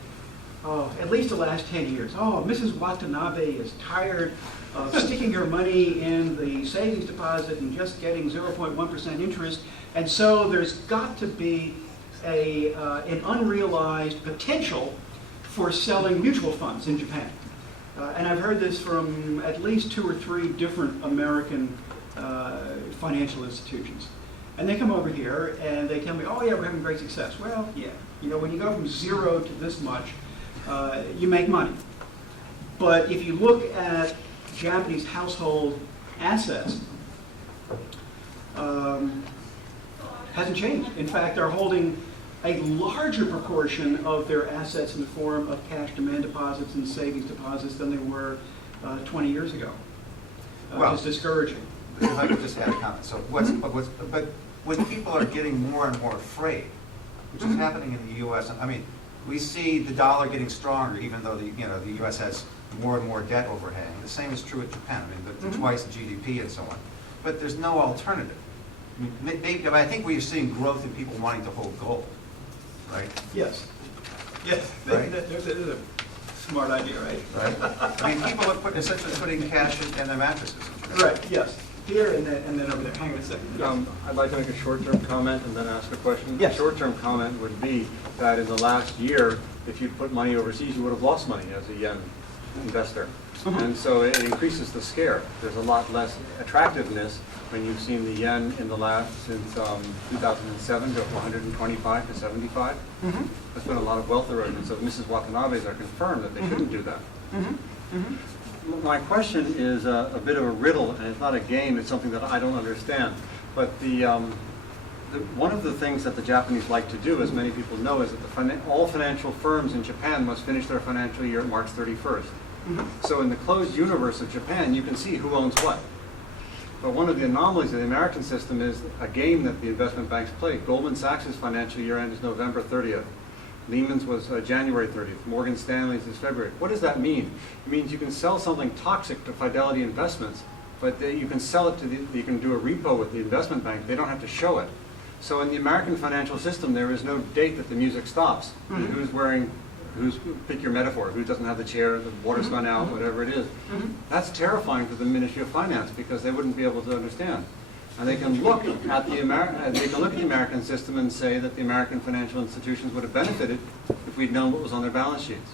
at least the last 10 years. Oh, Mrs. Watanabe is tired of sticking her money in the savings deposit and just getting 0.1% interest, and so there's got to be an unrealized potential for selling mutual funds in Japan. And I've heard this from at least 2 or 3 different American financial institutions. And they come over here and they tell me, oh yeah, we're having great success. Well, yeah, when you go from 0 to this much, you make money. But if you look at Japanese household assets, hasn't changed. In fact, they're holding a larger proportion of their assets in the form of cash demand deposits and savings deposits than they were 20 years ago. It's discouraging. If I could just add a comment. So but when people are getting more and more afraid, which is happening in the U.S., I mean, we see the dollar getting stronger, even though the U.S. has more and more debt overhang. The same is true at Japan. I mean, the twice the GDP and so on. But there's no alternative. I think we're seeing growth in people wanting to hold gold, right? Yes. Yes. Right? That's a smart idea, right? Right. I mean, people are essentially putting cash in their mattresses. Right. Yes. Here and then over there. Hang on a second. Yes. I'd like to make a short-term comment and then ask a question. Yes. The short-term comment would be that in the last year, if you put money overseas, you would have lost money as a yen investor. And so it increases the scare. There's a lot less attractiveness when you've seen the yen in the last, since 2007, go from 125 to 75. There's been a lot of wealth erosion. So Mrs. Watanabe's are confirmed that they shouldn't do that. My question is a bit of a riddle, and it's not a game, it's something that I don't understand. But one of the things that the Japanese like to do, as many people know, is that all financial firms in Japan must finish their financial year at March 31st. So in the closed universe of Japan, you can see who owns what. But one of the anomalies of the American system is a game that the investment banks play. Goldman Sachs' financial year end is November 30th. Lehman's was January 30th. Morgan Stanley's is February. What does that mean? It means you can sell something toxic to Fidelity Investments, but you can sell it to you can do a repo with the investment bank. They don't have to show it. So in the American financial system, there is no date that the music stops. Who's wearing pick your metaphor, who doesn't have the chair, the water's gone out, whatever it is. That's terrifying for the Ministry of Finance because they wouldn't be able to understand. And they can look at the American system and say that the American financial institutions would have benefited if we'd known what was on their balance sheets.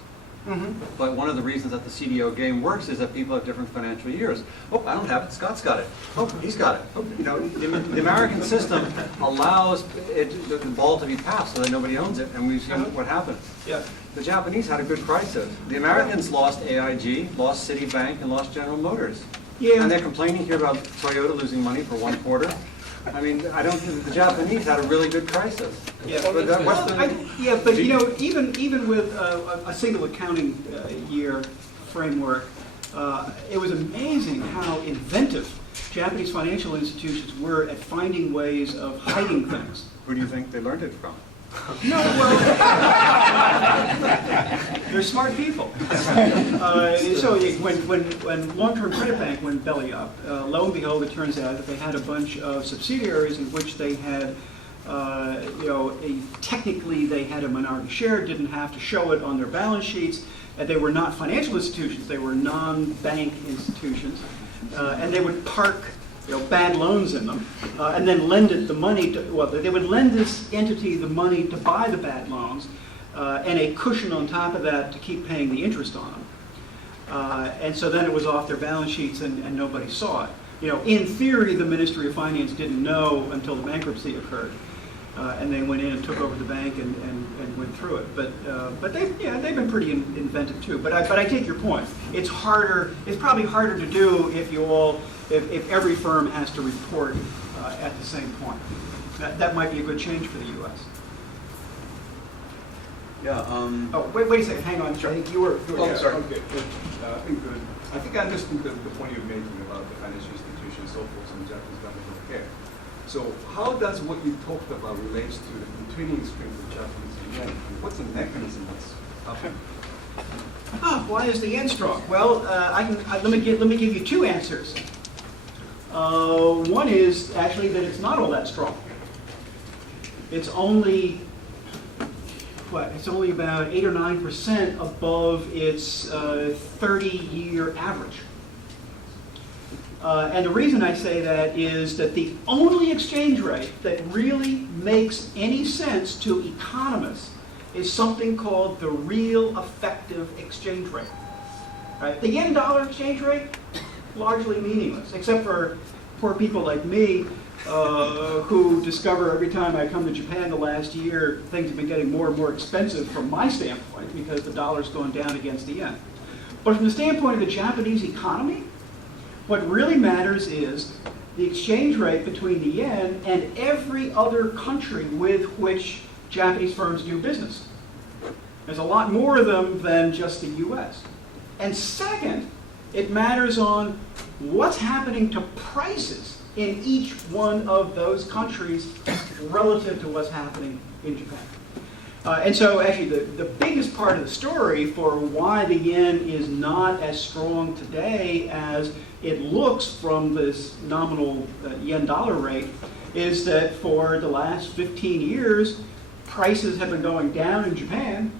But one of the reasons that the CDO game works is that people have different financial years. Oh, I don't have it. Scott's got it. Oh, he's got it. Oh, you know, the American system allows the ball to be passed so that nobody owns it, and we've seen what happened. Yeah. The Japanese had a good crisis. The Americans lost AIG, lost Citibank, and lost General Motors. Yeah. And they're complaining here about Toyota losing money for 1 quarter. I mean, I don't think the Japanese had a really good crisis. Yeah, But that- what's the- yeah, but you know, even with a single accounting year framework, it was amazing how inventive Japanese financial institutions were at finding ways of hiding things. Who do you think they learned it from? No, well, they're smart people. So when long-term credit bank went belly up, lo and behold, it turns out that they had a bunch of subsidiaries in which they had, technically they had a minority share, didn't have to show it on their balance sheets, and they were not financial institutions, they were non-bank institutions, and they would park bad loans in them, and then lend it the money to, well, they would lend this entity the money to buy the bad loans, and a cushion on top of that to keep paying the interest on them. And so then it was off their balance sheets and nobody saw it. In theory, the Ministry of Finance didn't know until the bankruptcy occurred. And they went in and took over the bank and went through it. But they've been pretty inventive too. But I take your point. It's harder. It's probably harder to do if every firm has to report at the same point. That might be a good change for the U.S. Yeah. Oh, wait a second. Hang on. Sure. I think you were. Oh, sorry. Okay, good. I think I understood the point you're making about the financial institutions, so forth, and Japanese government don't care. So how does what you talked about relates to the continuing strength of Japanese yen? And what's the mechanism that's happening? Why is the yen strong? Well, let me give you two answers. One is actually that it's not all that strong. It's only It's only about 8 or 9% above its 30-year average. And the reason I say that is that the only exchange rate that really makes any sense to economists is something called the real effective exchange rate. Right? The yen-dollar exchange rate, largely meaningless, except for poor people like me who discover every time I come to Japan the last year, things have been getting more and more expensive from my standpoint because the dollar's gone down against the yen. But from the standpoint of the Japanese economy, what really matters is the exchange rate between the yen and every other country with which Japanese firms do business. There's a lot more of them than just the US. And second, it matters on what's happening to prices in each one of those countries relative to what's happening in Japan. And so actually the biggest part of the story for why the yen is not as strong today as it looks from this nominal yen-dollar rate is that for the last 15 years, prices have been going down in Japan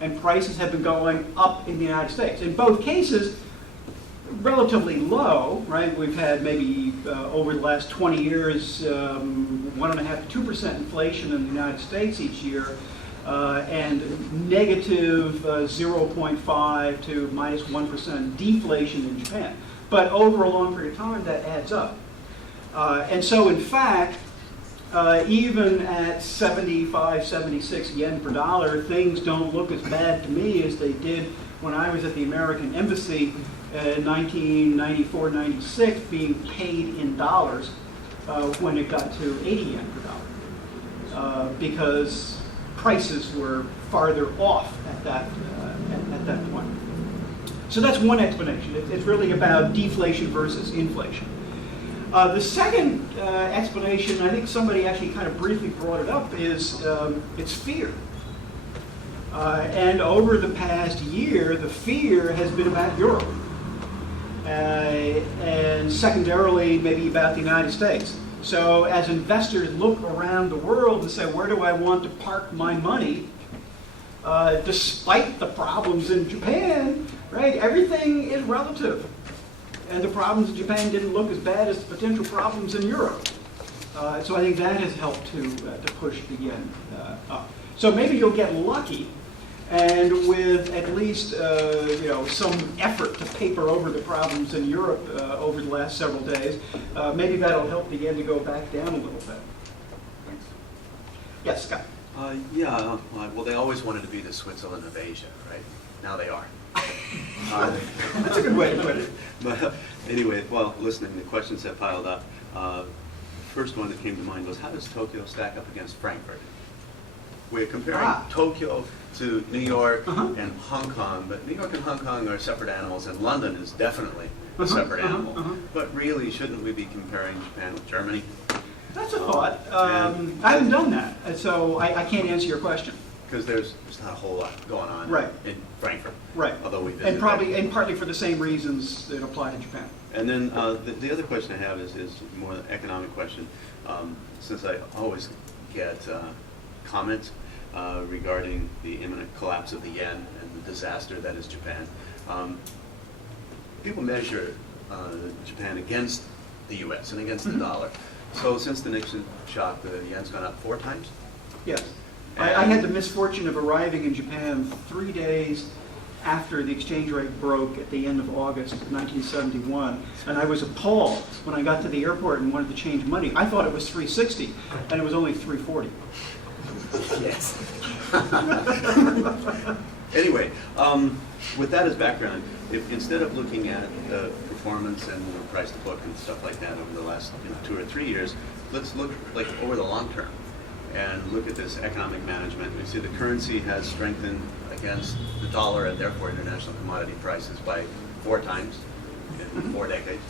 and prices have been going up in the United States. In both cases, relatively low, right? We've had maybe over the last 20 years, 1.5% to 2% inflation in the United States each year, and negative 0.5 to minus 1% deflation in Japan. But over a long period of time, that adds up. And so, in fact, even at 75, 76 yen per dollar, things don't look as bad to me as they did when I was at the American Embassy in 1994, 96, being paid in dollars when it got to 80 yen per dollar, because prices were farther off at that point. So that's one explanation. It's really about deflation versus inflation. The second explanation, I think somebody actually kind of briefly brought it up, is it's fear. And over the past year, the fear has been about Europe. And secondarily, maybe about the United States. So as investors look around the world and say, where do I want to park my money? despite the problems in Japan, right? Everything is relative. And the problems in Japan didn't look as bad as the potential problems in Europe. So I think that has helped to push the yen up. So maybe you'll get lucky, and with at least some effort to paper over the problems in Europe over the last several days, maybe that'll help the yen to go back down a little bit. Thanks. Yes, Scott. Well, they always wanted to be the Switzerland of Asia, right? Now they are. That's a good way to put it. But anyway, well, listening, the questions have piled up. First one that came to mind was, how does Tokyo stack up against Frankfurt? We're comparing Tokyo to New York and Hong Kong, but New York and Hong Kong are separate animals, and London is definitely a separate animal. But really, shouldn't we be comparing Japan with Germany? That's a thought. I haven't done that, so I can't answer your question. Because there's not a whole lot going on in Frankfurt. Right. Although we visited and partly for the same reasons that apply to Japan. And then the other question I have is more an economic question. Since I always get comments regarding the imminent collapse of the yen and the disaster that is Japan, people measure Japan against the U.S. and against the dollar. So since the Nixon shock, the yen's gone up 4 times? Yes. I had the misfortune of arriving in Japan 3 days after the exchange rate broke at the end of August of 1971, and I was appalled when I got to the airport and wanted to change money. I thought it was 360, and it was only 340. Yes. Anyway, with that as background, if instead of looking at the performance and the price to book and stuff like that over the last 2 or 3 years, let's look like over the long term and look at this economic management. We see the currency has strengthened against the dollar and therefore international commodity prices by 4 times in 4 decades.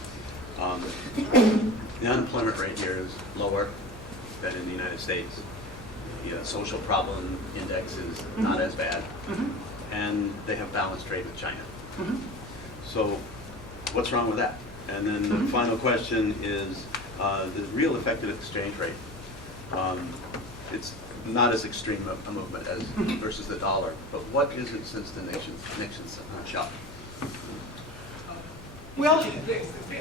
The unemployment rate here is lower than in the United States. The social problem index is not as bad. And they have balanced trade with China. So what's wrong with that? And then the final question is the real effective exchange rate. It's not as extreme a movement as versus the dollar, but what is it since the Nixon's shock? Well,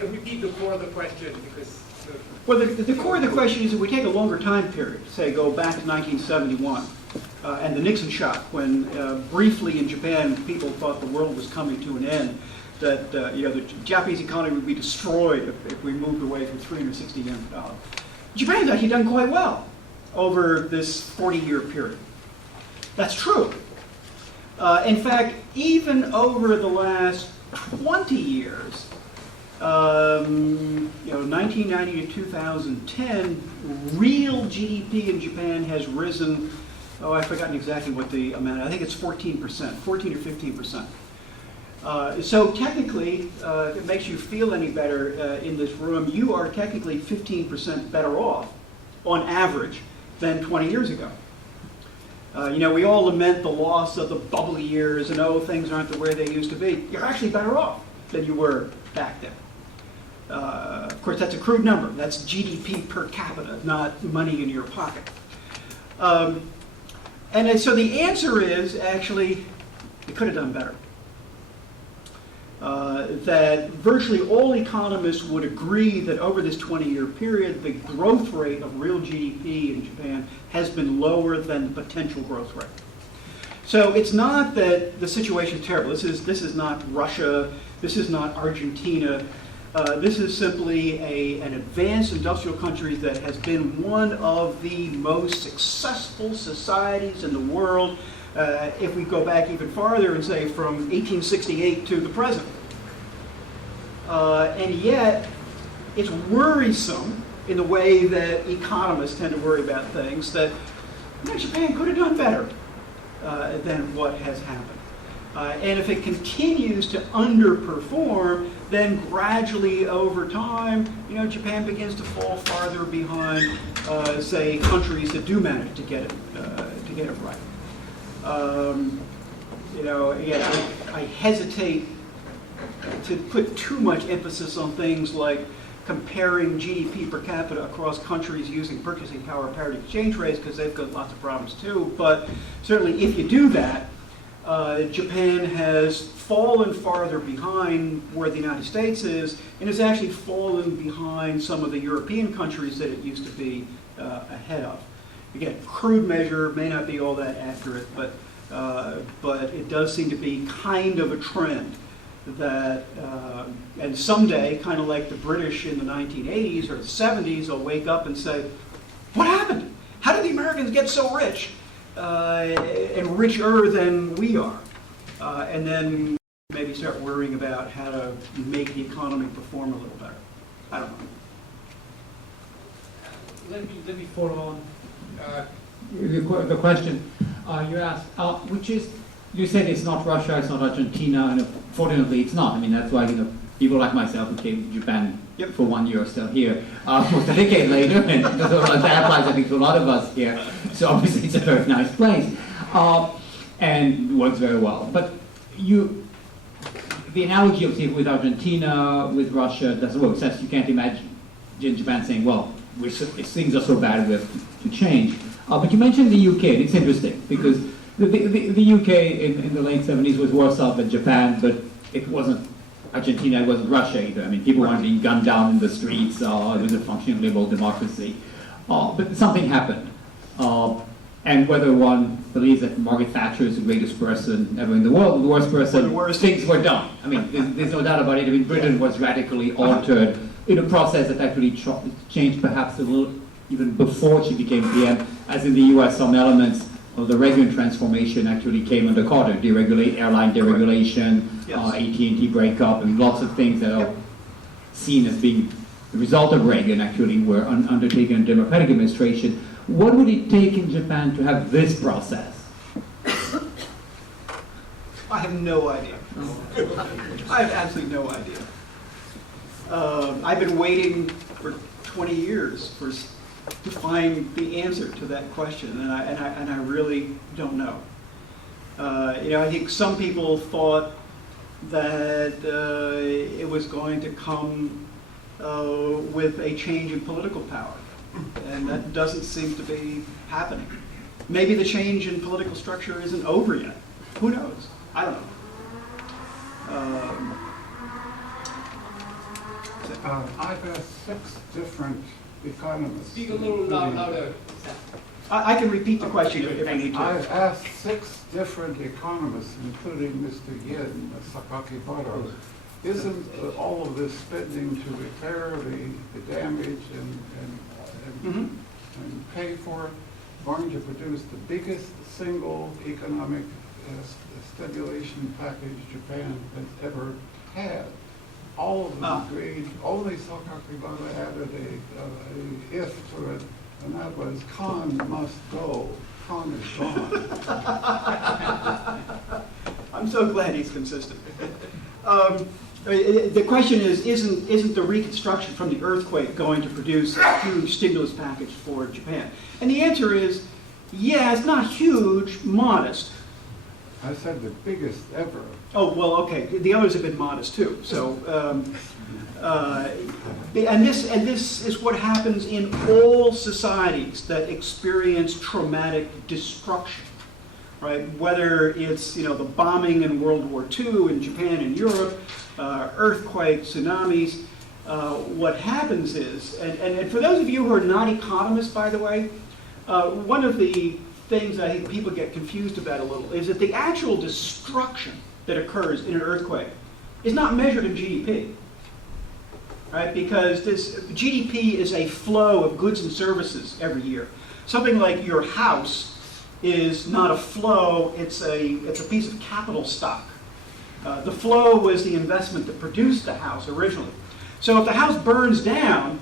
Repeat the core of the question, because... the core of the question is if we take a longer time period, say go back to 1971, and the Nixon shock, when briefly in Japan people thought the world was coming to an end, that the Japanese economy would be destroyed if we moved away from 360 yen per dollar. Japan's actually done quite well over this 40-year period. That's true. In fact, even over the last 20 years, 1990 to 2010, real GDP in Japan has risen, I've forgotten exactly what the amount, I think it's 14%, 14 or 15%. So technically, if it makes you feel any better in this room, you are technically 15% better off, on average, than 20 years ago. We all lament the loss of the bubble years and, things aren't the way they used to be. You're actually better off than you were back then. Of course, that's a crude number. That's GDP per capita, not money in your pocket. And so the answer is, actually, we could have done better. That virtually all economists would agree that over this 20-year period, the growth rate of real GDP in Japan has been lower than the potential growth rate. So it's not that the situation is terrible. This is not Russia. This is not Argentina. This is simply an advanced industrial country that has been one of the most successful societies in the world. If we go back even farther and say from 1868 to the present. And yet, it's worrisome in the way that economists tend to worry about things that Japan could have done better than what has happened. And if it continues to underperform, then gradually over time, Japan begins to fall farther behind, say, countries that do manage to get it right. Again, I hesitate to put too much emphasis on things like comparing GDP per capita across countries using purchasing power parity exchange rates, because they've got lots of problems too. But certainly if you do that, Japan has fallen farther behind where the United States is, and has actually fallen behind some of the European countries that it used to be ahead of. Again, crude measure may not be all that accurate, but it does seem to be kind of a trend that, and someday, kind of like the British in the 1980s or the 70s, will wake up and say, what happened? How did the Americans get so rich and richer than we are? And then maybe start worrying about how to make the economy perform a little better. I don't know. Let me follow on. The question you asked, which is, you said it's not Russia, it's not Argentina, and fortunately it's not. I mean, that's why people like myself who came to Japan for 1 year are still here, almost a decade later, and that applies, I think, to a lot of us here. So obviously it's a very nice place, and works very well. But the analogy of with Argentina, with Russia, doesn't work. Since you can't imagine Japan saying, well, things are so bad we have to change. But you mentioned the UK, and it's interesting because the UK in the late 70s was worse off than Japan, but it wasn't Argentina, it wasn't Russia either. I mean, people weren't being gunned down in the streets, it was a functioning liberal democracy. But something happened. And whether one believes that Margaret Thatcher is the greatest person ever in the world, the worst person, things were done. I mean, there's no doubt about it. I mean, Britain was radically altered in a process that actually changed perhaps a little even before she became PM, as in the US, some elements of the Reagan transformation actually came under Carter, airline deregulation, AT&T breakup, and lots of things that are seen as being the result of Reagan actually were undertaken in Democratic administration. What would it take in Japan to have this process? I have no idea. I have absolutely no idea. I've been waiting for 20 years to find the answer to that question, and I really don't know. I think some people thought that it was going to come with a change in political power, and that doesn't seem to be happening. Maybe the change in political structure isn't over yet. Who knows? I don't know. I've asked 6 different economists. Speak a little louder. I can repeat the question if I need to. I've asked 6 different economists, including Mr. Yin, Sakakibara. Isn't all of this spending to repair the damage and pay for it going to produce the biggest single economic stimulation package Japan has ever had? All of them agreed. Only Sakakibara added a if to it, and that was Khan must go. Khan is gone. I'm so glad he's consistent. The question is, isn't the reconstruction from the earthquake going to produce a huge stimulus package for Japan? And the answer is, yeah, it's not huge, modest. I said the biggest ever. Oh, well, okay. The others have been modest too. So, and this is what happens in all societies that experience traumatic destruction, right? Whether it's the bombing in World War II in Japan and Europe, earthquakes, tsunamis. What happens is, and for those of you who are not economists, by the way, one of the things I think people get confused about a little is that the actual destruction that occurs in an earthquake is not measured in GDP, right? Because this GDP is a flow of goods and services every year. Something like your house is not a flow, it's a piece of capital stock. The flow was the investment that produced the house originally. So if the house burns down,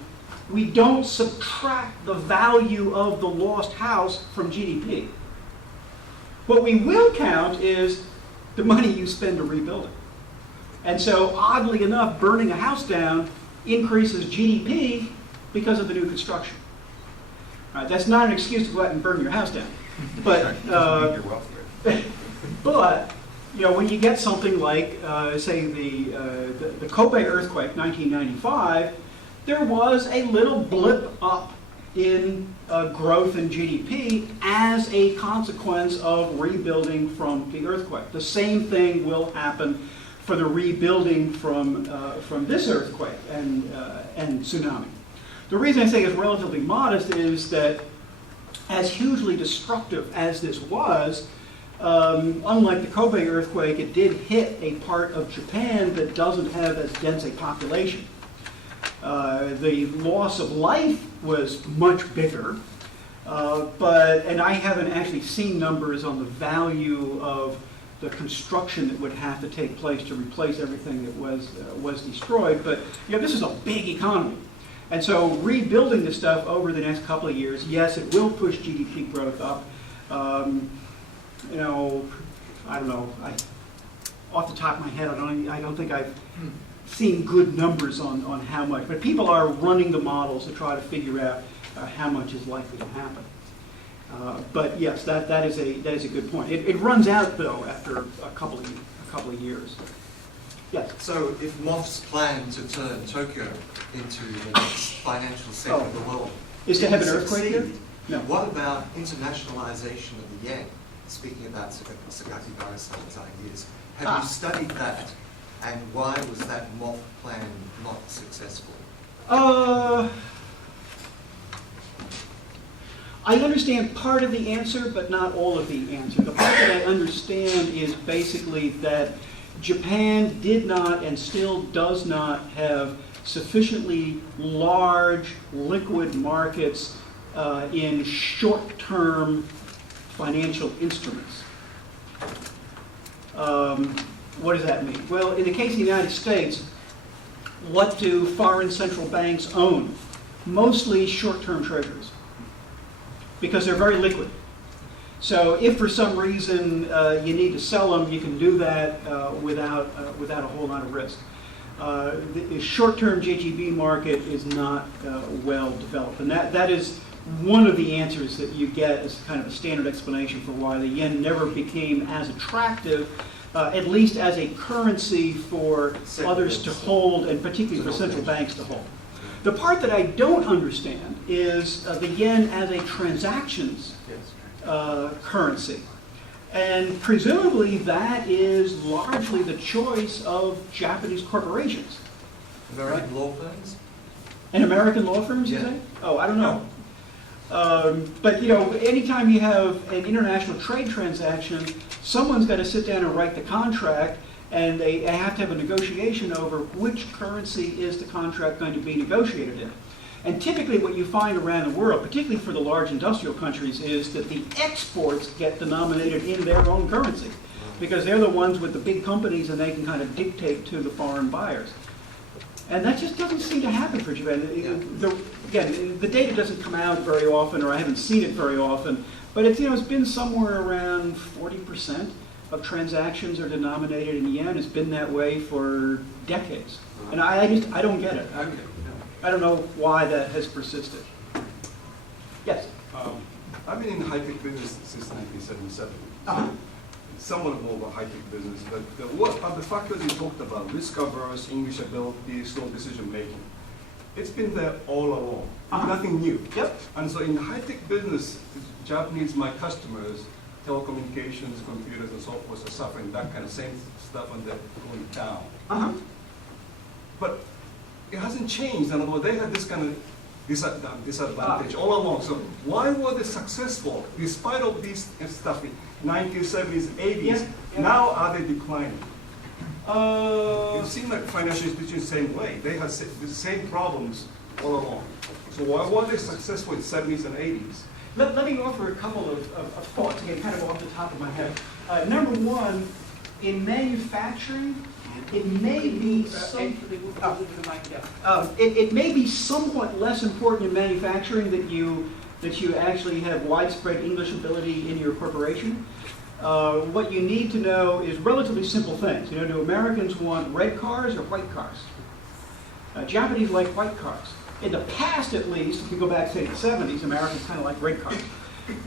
we don't subtract the value of the lost house from GDP. What we will count is the money you spend to rebuild it. And so, oddly enough, burning a house down increases GDP because of the new construction. All right, that's not an excuse to go out and burn your house down. But, but when you get something like, say, the Kobe earthquake, 1995, there was a little blip up in growth in GDP as a consequence of rebuilding from the earthquake. The same thing will happen for the rebuilding from this earthquake and tsunami. The reason I say it's relatively modest is that as hugely destructive as this was, unlike the Kobe earthquake, it did hit a part of Japan that doesn't have as dense a population. The loss of life was much bigger, and I haven't actually seen numbers on the value of the construction that would have to take place to replace everything that was destroyed. But this is a big economy. And so rebuilding this stuff over the next couple of years, yes, it will push GDP growth up. I don't know. Off the top of my head, I don't think I've seen good numbers on how much. But people are running the models to try to figure out how much is likely to happen. But yes, that is a good point. It runs out though after a couple of years. Yes. So if MOF's plan to turn Tokyo into the next financial center of the world is to have an earthquake here? No. What about internationalization of the yen? Speaking about Sakaki Barisan's ideas, have you studied that? And why was that MOF plan not successful? I understand part of the answer, but not all of the answer. The part that I understand is basically that Japan did not and still does not have sufficiently large liquid markets in short-term financial instruments. What does that mean? Well, in the case of the United States, what do foreign central banks own? Mostly short-term treasuries, because they're very liquid. So if for some reason you need to sell them, you can do that without a whole lot of risk. The short-term JGB market is not well developed, and that is one of the answers that you get as kind of a standard explanation for why the yen never became as attractive, at least as a currency for others to hold, and particularly for central banks to hold. The part that I don't understand is the yen as a transactions currency. And presumably that is largely the choice of Japanese corporations. American law firms? And American law firms, you Yeah. say? Oh, I don't know. But anytime you have an international trade transaction, someone's got to sit down and write the contract, and they have to have a negotiation over which currency is the contract going to be negotiated in. And typically what you find around the world, particularly for the large industrial countries, is that the exports get denominated in their own currency, because they're the ones with the big companies and they can kind of dictate to the foreign buyers. And that just doesn't seem to happen for Japan. Again, the data doesn't come out very often, or I haven't seen it very often, but it's been somewhere around 40% of transactions are denominated in yen. It's been that way for decades. And I don't get it. I don't know why that has persisted. Yes? I've been in the high-tech business since 1977. Somewhat more of a high-tech business, but what are the factors you talked about? Risk averse, English ability, slow decision making. It's been there all along. Nothing new. Yep. And so in high-tech business, Japanese, my customers, telecommunications, computers, and so forth, are suffering that kind of same stuff, and they're going down. But it hasn't changed. In other words, they had this kind of disadvantage all along. So why were they successful despite of these stuff in 1970s, 80s? Now are they declining? It seems like financial institutions the same way. They had the same problems all along. So why were they successful in the 70s and 80s? Let me offer a couple of thoughts, again, kind of off the top of my head. Number one, in manufacturing, it may be it may be somewhat less important in manufacturing that you actually have widespread English ability in your corporation. What you need to know is relatively simple things. Do Americans want red cars or white cars? Japanese like white cars. In the past, at least, if you go back, say, to the 70s, Americans kind of like red cars.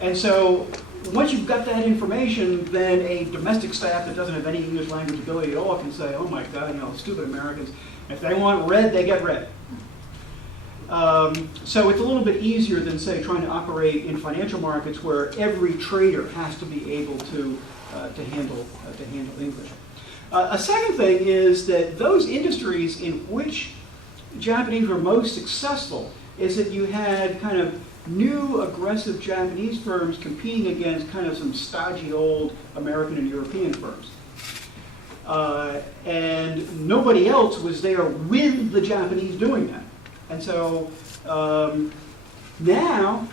And so once you've got that information, then a domestic staff that doesn't have any English language ability at all can say, oh my God, stupid Americans. If they want red, they get red. So it's a little bit easier than, say, trying to operate in financial markets where every trader has to be able to handle English. A second thing is that those industries in which Japanese were most successful is that you had kind of new aggressive Japanese firms competing against kind of some stodgy old American and European firms. And nobody else was there with the Japanese doing that. And so now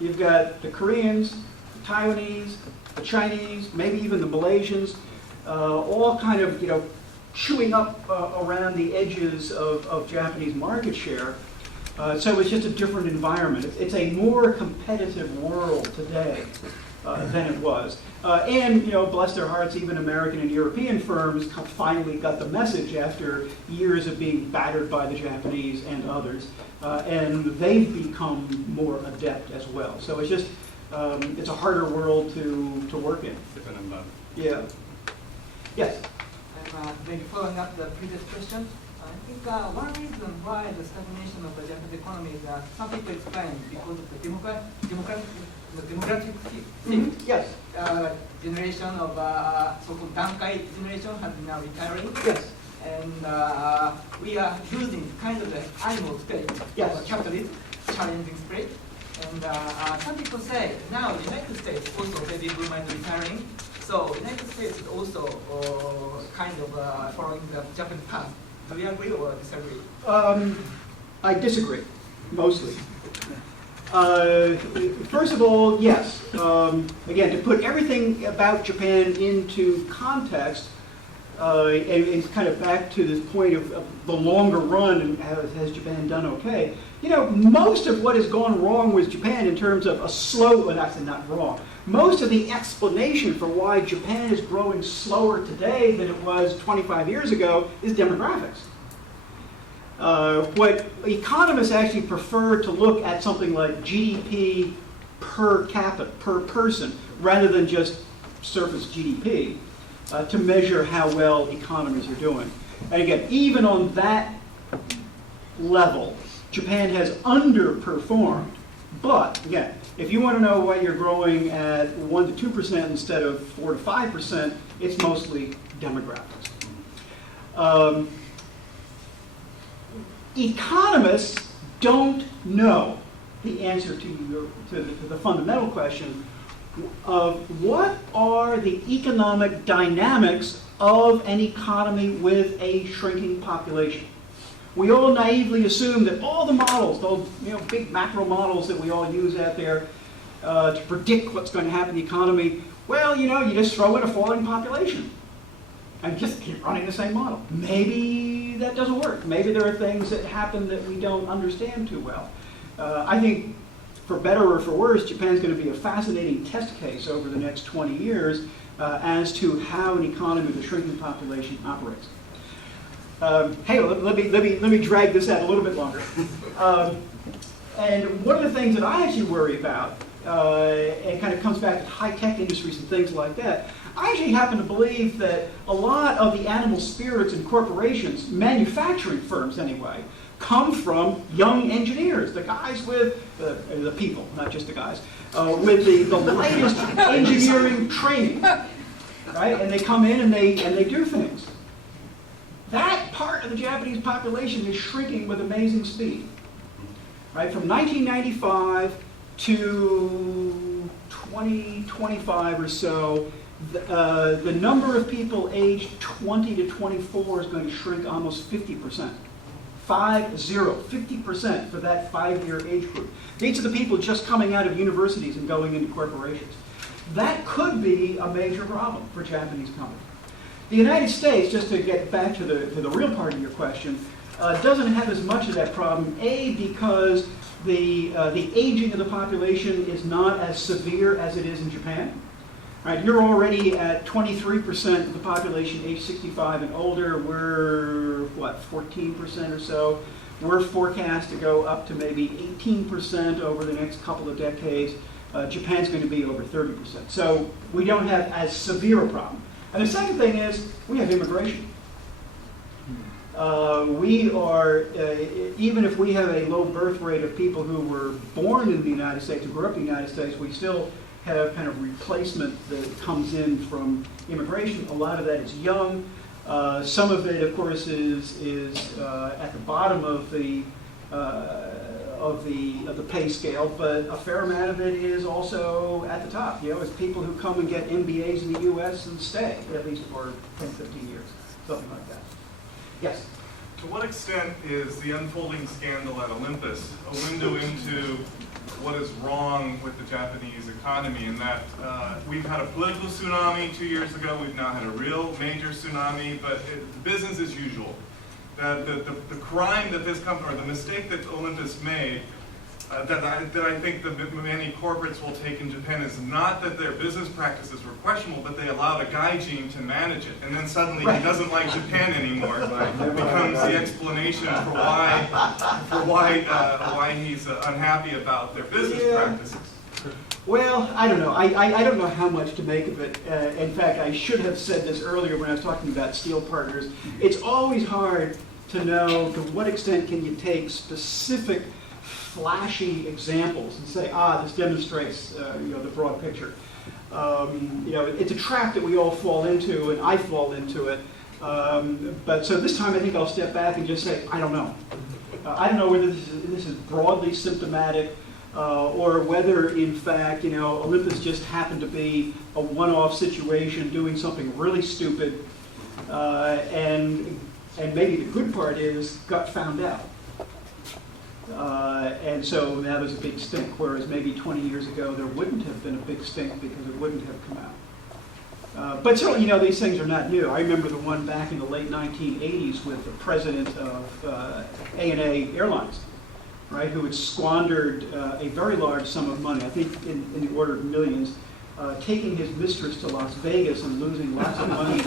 you've got the Koreans, the Taiwanese, the Chinese, maybe even the Malaysians, all kind of chewing up around the edges of Japanese market share. So it's just a different environment. It's a more competitive world today than it was. And bless their hearts, even American and European firms finally got the message after years of being battered by the Japanese and others. And they've become more adept as well. So it's just, it's a harder world to work in. Different environment. Yeah. Yes? Maybe following up the previous question, I think one reason why the stagnation of the Japanese economy is some people explain because of the demographic shift. Yes. Generation of so-called Dankai generation has been now retiring. Yes. And we are using kind of the animal spirit, Yes. capitalist, challenging spirit. And some people say now the United States also baby boomers retiring. So United States is also kind of following the Japanese path. Do you agree or disagree? I disagree, mostly. First of all, yes. Again, to put everything about Japan into context, and kind of back to this point of the longer run and has Japan done okay, most of what has gone wrong with Japan in terms of a slow, and actually not wrong, most of the explanation for why Japan is growing slower today than it was 25 years ago is demographics. What economists actually prefer to look at something like GDP per capita, per person, rather than just surface GDP, to measure how well economies are doing. And again, even on that level, Japan has underperformed. But again, if you want to know why you're growing at 1 to 2% instead of 4 to 5%, it's mostly demographics. Economists don't know the answer to the fundamental question of what are the economic dynamics of an economy with a shrinking population. We all naively assume that all the models, those big macro models that we all use out there to predict what's going to happen in the economy, well, you just throw in a falling population and just keep running the same model. Maybe that doesn't work. Maybe there are things that happen that we don't understand too well. I think, for better or for worse, Japan's going to be a fascinating test case over the next 20 years as to how an economy with a shrinking population operates. Hey, let me drag this out a little bit longer. And one of the things that I actually worry about, and kind of comes back to high-tech industries and things like that, I actually happen to believe that a lot of the animal spirits in corporations, manufacturing firms anyway, come from young engineers, the guys with, the people, not just the guys, with the latest engineering training, right? And they come in and they do things. That part of the Japanese population is shrinking with amazing speed. Right? From 1995 to 2025 or so, the number of people aged 20 to 24 is going to shrink almost 50%. 50% for that 5-year age group. These are the people just coming out of universities and going into corporations. That could be a major problem for Japanese companies. The United States, just to get back to the real part of your question, doesn't have as much of that problem. A, because the aging of the population is not as severe as it is in Japan. Right, you're already at 23% of the population age 65 and older. We're, 14% or so. We're forecast to go up to maybe 18% over the next couple of decades. Japan's going to be over 30%. So we don't have as severe a problem. And the second thing is we have immigration. We are, even if we have a low birth rate of people who were born in the United States, who grew up in the United States, we still have kind of replacement that comes in from immigration. A lot of that is young. Some of it, of course, is at the bottom of the pay scale, but a fair amount of it is also at the top. You know, it's people who come and get MBAs in the U.S. and stay, at least for 10, 15 years, something like that. Yes? To what extent is the unfolding scandal at Olympus a window into what is wrong with the Japanese economy, in that we've had a political tsunami 2 years ago, we've now had a real major tsunami, but business as usual. The crime that this company, or the mistake that Olympus made, that I think that many corporates will take in Japan, is not that their business practices were questionable, but they allowed a gaijin to manage it, and then suddenly he doesn't like Japan anymore. It becomes the explanation for why he's unhappy about their business practices. Well, I don't know. I don't know how much to make of it. In fact, I should have said this earlier when I was talking about steel partners. It's always hard to know to what extent can you take specific flashy examples and say, this demonstrates the broad picture. It's a trap that we all fall into, and I fall into it. But so this time I think I'll step back and just say, I don't know. I don't know whether this is broadly symptomatic or whether, in fact, Olympus just happened to be a one-off situation doing something really stupid, and maybe the good part is got found out. And so that was a big stink, whereas maybe 20 years ago there wouldn't have been a big stink because it wouldn't have come out. But certainly, these things are not new. I remember the one back in the late 1980s with the president of ANA Airlines, right, who had squandered a very large sum of money, I think in the order of millions, taking his mistress to Las Vegas and losing lots of money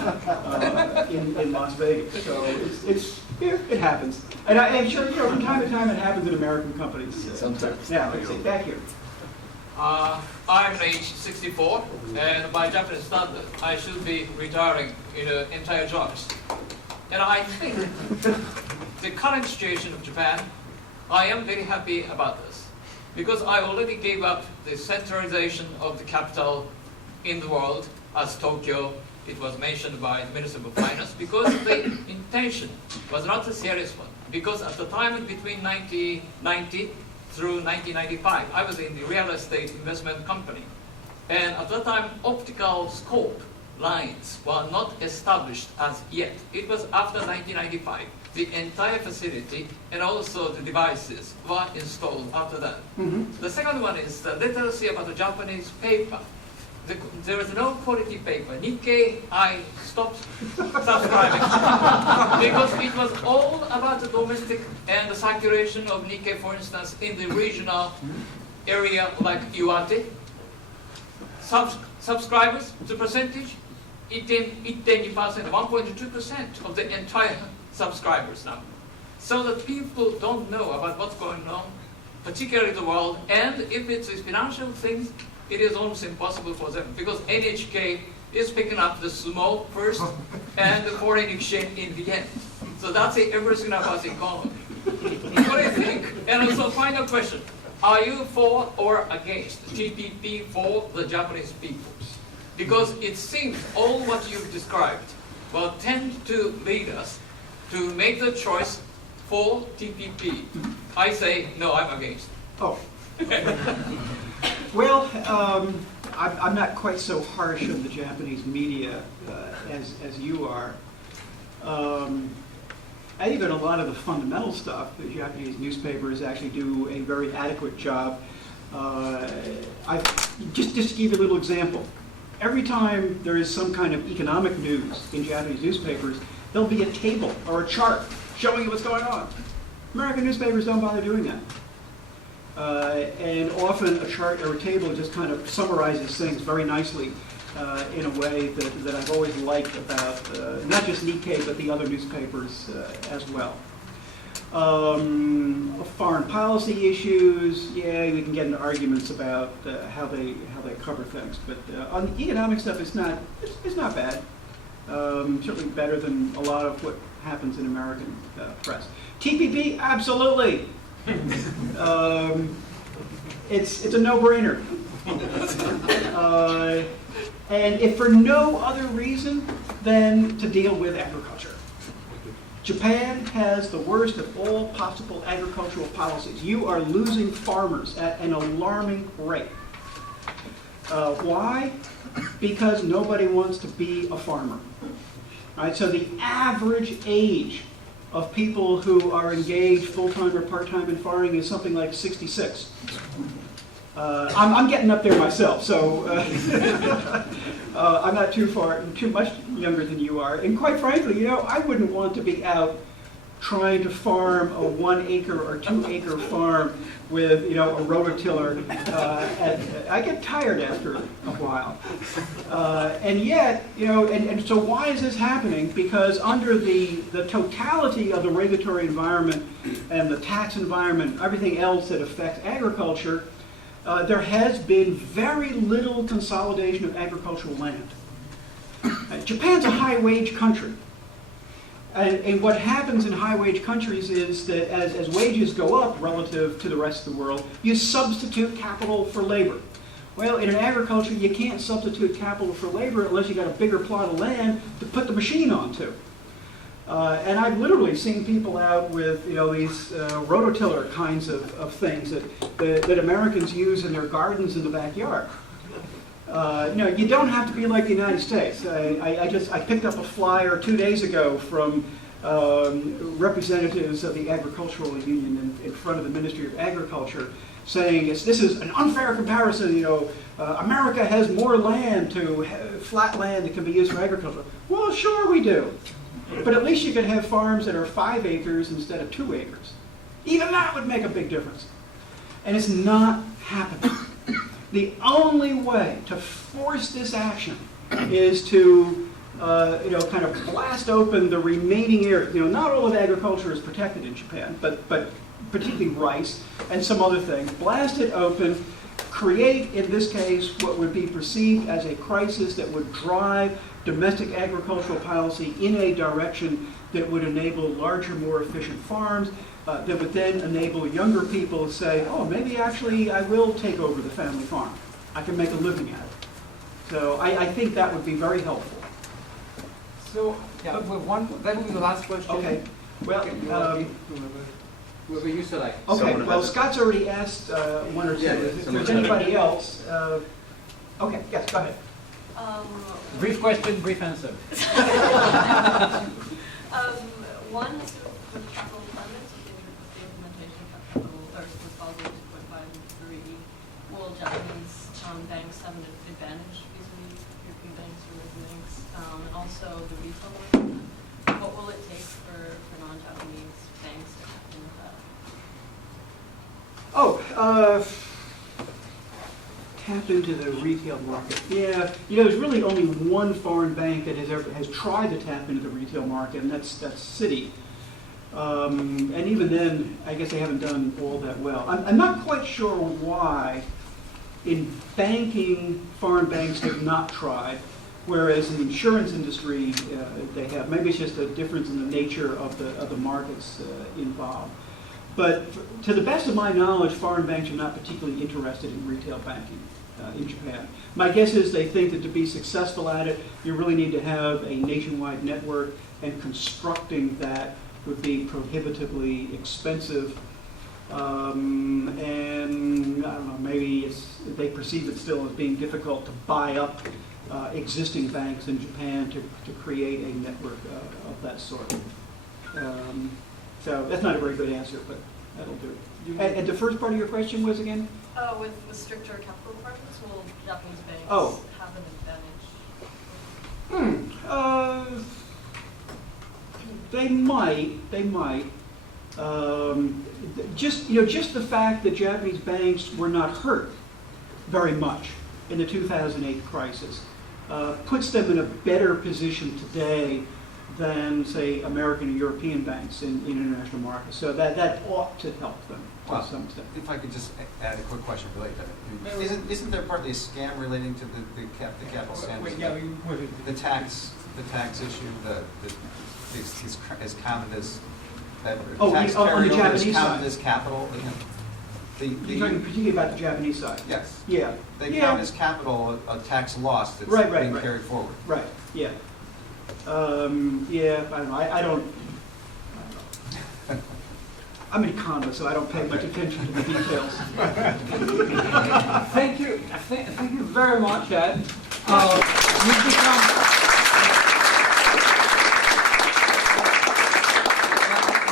in Las Vegas. So it happens. And I'm sure, from time to time it happens in American companies. Sometimes. Yeah, let's see, back here. I'm age 64, and by Japanese standard, I should be retiring in entire jobs. And I think the current situation of Japan, I am very happy about this, because I already gave up the centralization of the capital in the world as Tokyo. It was mentioned by the Minister of Finance, because the intention was not a serious one. Because at the time between 1990 through 1995, I was in the real estate investment company. And at that time, optical scope lines were not established as yet. It was after 1995. The entire facility and also the devices were installed after that. Mm-hmm. The second one is the literacy about the Japanese paper. There is no quality paper. Nikkei, I stopped subscribing because it was all about the domestic and the circulation of Nikkei, for instance, in the regional area like Iwate. Subscribers, the percentage, 1.2% of the entire subscribers now. So that people don't know about what's going on, particularly the world, and if it's financial things, it is almost impossible for them, because NHK is picking up the sumo first and the foreign exchange in the end. So that's everything about the economy. What do you think? And also, final question. Are you for or against TPP for the Japanese people? Because it seems all what you've described will tend to lead us to make the choice for TPP. I say, no, I'm against. Oh. Well, I'm not quite so harsh on the Japanese media as you are. I think that a lot of the fundamental stuff, the Japanese newspapers actually do a very adequate job. Just to give you a little example, every time there is some kind of economic news in Japanese newspapers, there'll be a table or a chart showing you what's going on. American newspapers don't bother doing that. And often a chart or a table just kind of summarizes things very nicely in a way that I've always liked about not just Nikkei, but the other newspapers as well. Foreign policy issues, yeah, we can get into arguments about how they cover things, but on the economic stuff, it's not bad. Certainly better than a lot of what happens in American press. TPP, absolutely. It's a no-brainer. And if for no other reason than to deal with agriculture. Japan has the worst of all possible agricultural policies. You are losing farmers at an alarming rate. Why? Because nobody wants to be a farmer. All right, so the average age of people who are engaged full-time or part-time in farming is something like 66. I'm getting up there myself, so I'm not too much younger than you are. And quite frankly, I wouldn't want to be out trying to farm a 1 acre or 2 acre farm with, a rototiller. I get tired after a while. And yet, and so why is this happening? Because under the totality of the regulatory environment and the tax environment, everything else that affects agriculture, there has been very little consolidation of agricultural land. Japan's a high-wage country. And what happens in high-wage countries is that as wages go up relative to the rest of the world, you substitute capital for labor. Well, in agriculture, you can't substitute capital for labor unless you got a bigger plot of land to put the machine onto. And I've literally seen people out with these rototiller kinds of things that Americans use in their gardens in the backyard. You don't have to be like the United States. I picked up a flyer 2 days ago from representatives of the Agricultural Union in front of the Ministry of Agriculture, saying this is an unfair comparison. America has more land flat land that can be used for agriculture. Well, sure we do. But at least you could have farms that are 5 acres instead of 2 acres. Even that would make a big difference. And it's not happening. The only way to force this action is to, kind of blast open the remaining area. Not all of agriculture is protected in Japan, but particularly rice and some other things. Blast it open, create, in this case, what would be perceived as a crisis that would drive domestic agricultural policy in a direction that would enable larger, more efficient farms, that would then enable younger people to say, oh, maybe actually I will take over the family farm. I can make a living at it. So I think that would be very helpful. So, yeah, that would be the last question. Okay. Well, whoever you select. Okay, well, Scott's already asked one or two. If there's anybody else, okay, yes, go ahead. Brief question, brief answer. One is with capital requirements, with the implementation of capital, or Basel 2.5 and 3, will Japanese banks have an advantage vis-a-vis European banks or American banks? And also the retail market. What will it take for non-Japanese banks to tap into that? Tap into the retail market. Yeah, there's really only one foreign bank that has tried to tap into the retail market, and that's Citi. And even then, I guess they haven't done all that well. I'm not quite sure why in banking foreign banks have not tried, whereas in the insurance industry they have. Maybe it's just a difference in the nature of the markets involved. But to the best of my knowledge, foreign banks are not particularly interested in retail banking in Japan. My guess is they think that to be successful at it, you really need to have a nationwide network, and constructing that would be prohibitively expensive. And I don't know, maybe they perceive it still as being difficult to buy up existing banks in Japan to create a network of that sort. So that's not a very good answer, but that'll do. And the first part of your question was again? With stricter capital requirements, will Japanese banks have an advantage? They might. Just the fact that Japanese banks were not hurt very much in the 2008 crisis puts them in a better position today than, say, American and European banks in international markets. So that ought to help them to some extent. If I could just add a quick question related to that. Isn't there partly a scam relating to the capital standards? The tax issue, is counted as, Oh, tax on the carryover is Japanese counted side. as capital? You're talking particularly about the Japanese side? Yes. Yeah. They Yeah. count as capital a tax loss that's Right, being right. carried forward. Right, yeah. Yeah, I don't know. I'm an economist, so I don't pay much attention to the details. Thank you. Thank you very much, Ed. You've become...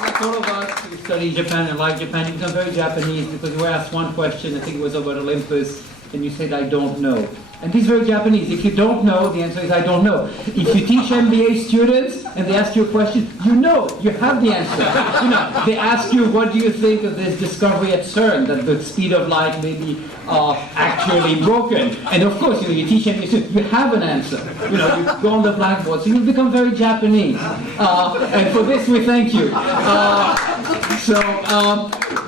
Like all of us who study Japan and like Japan, you become very Japanese because you were asked one question, I think it was about Olympus, and you said, I don't know. And this is very Japanese. If you don't know, the answer is I don't know. If you teach MBA students and they ask you a question, you know, you have the answer. You know, they ask you, what do you think of this discovery at CERN, that the speed of light may be actually broken? And of course, you teach MBA students, you have an answer. You know, you go on the blackboard, so you become very Japanese. And for this, we thank you.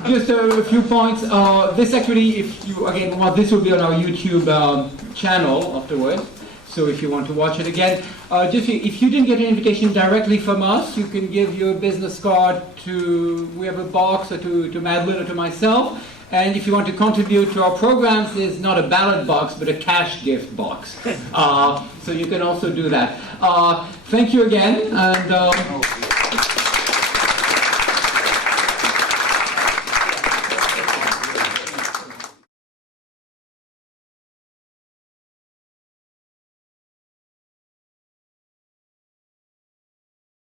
Just a few points. This actually, if you, again, well, this will be on our YouTube channel afterwards. So if you want to watch it again, just if you didn't get an invitation directly from us, you can give your business card to, we have a box, or to Madeline or to myself. And if you want to contribute to our programs, there's not a ballot box, but a cash gift box. So you can also do that. Thank you again. And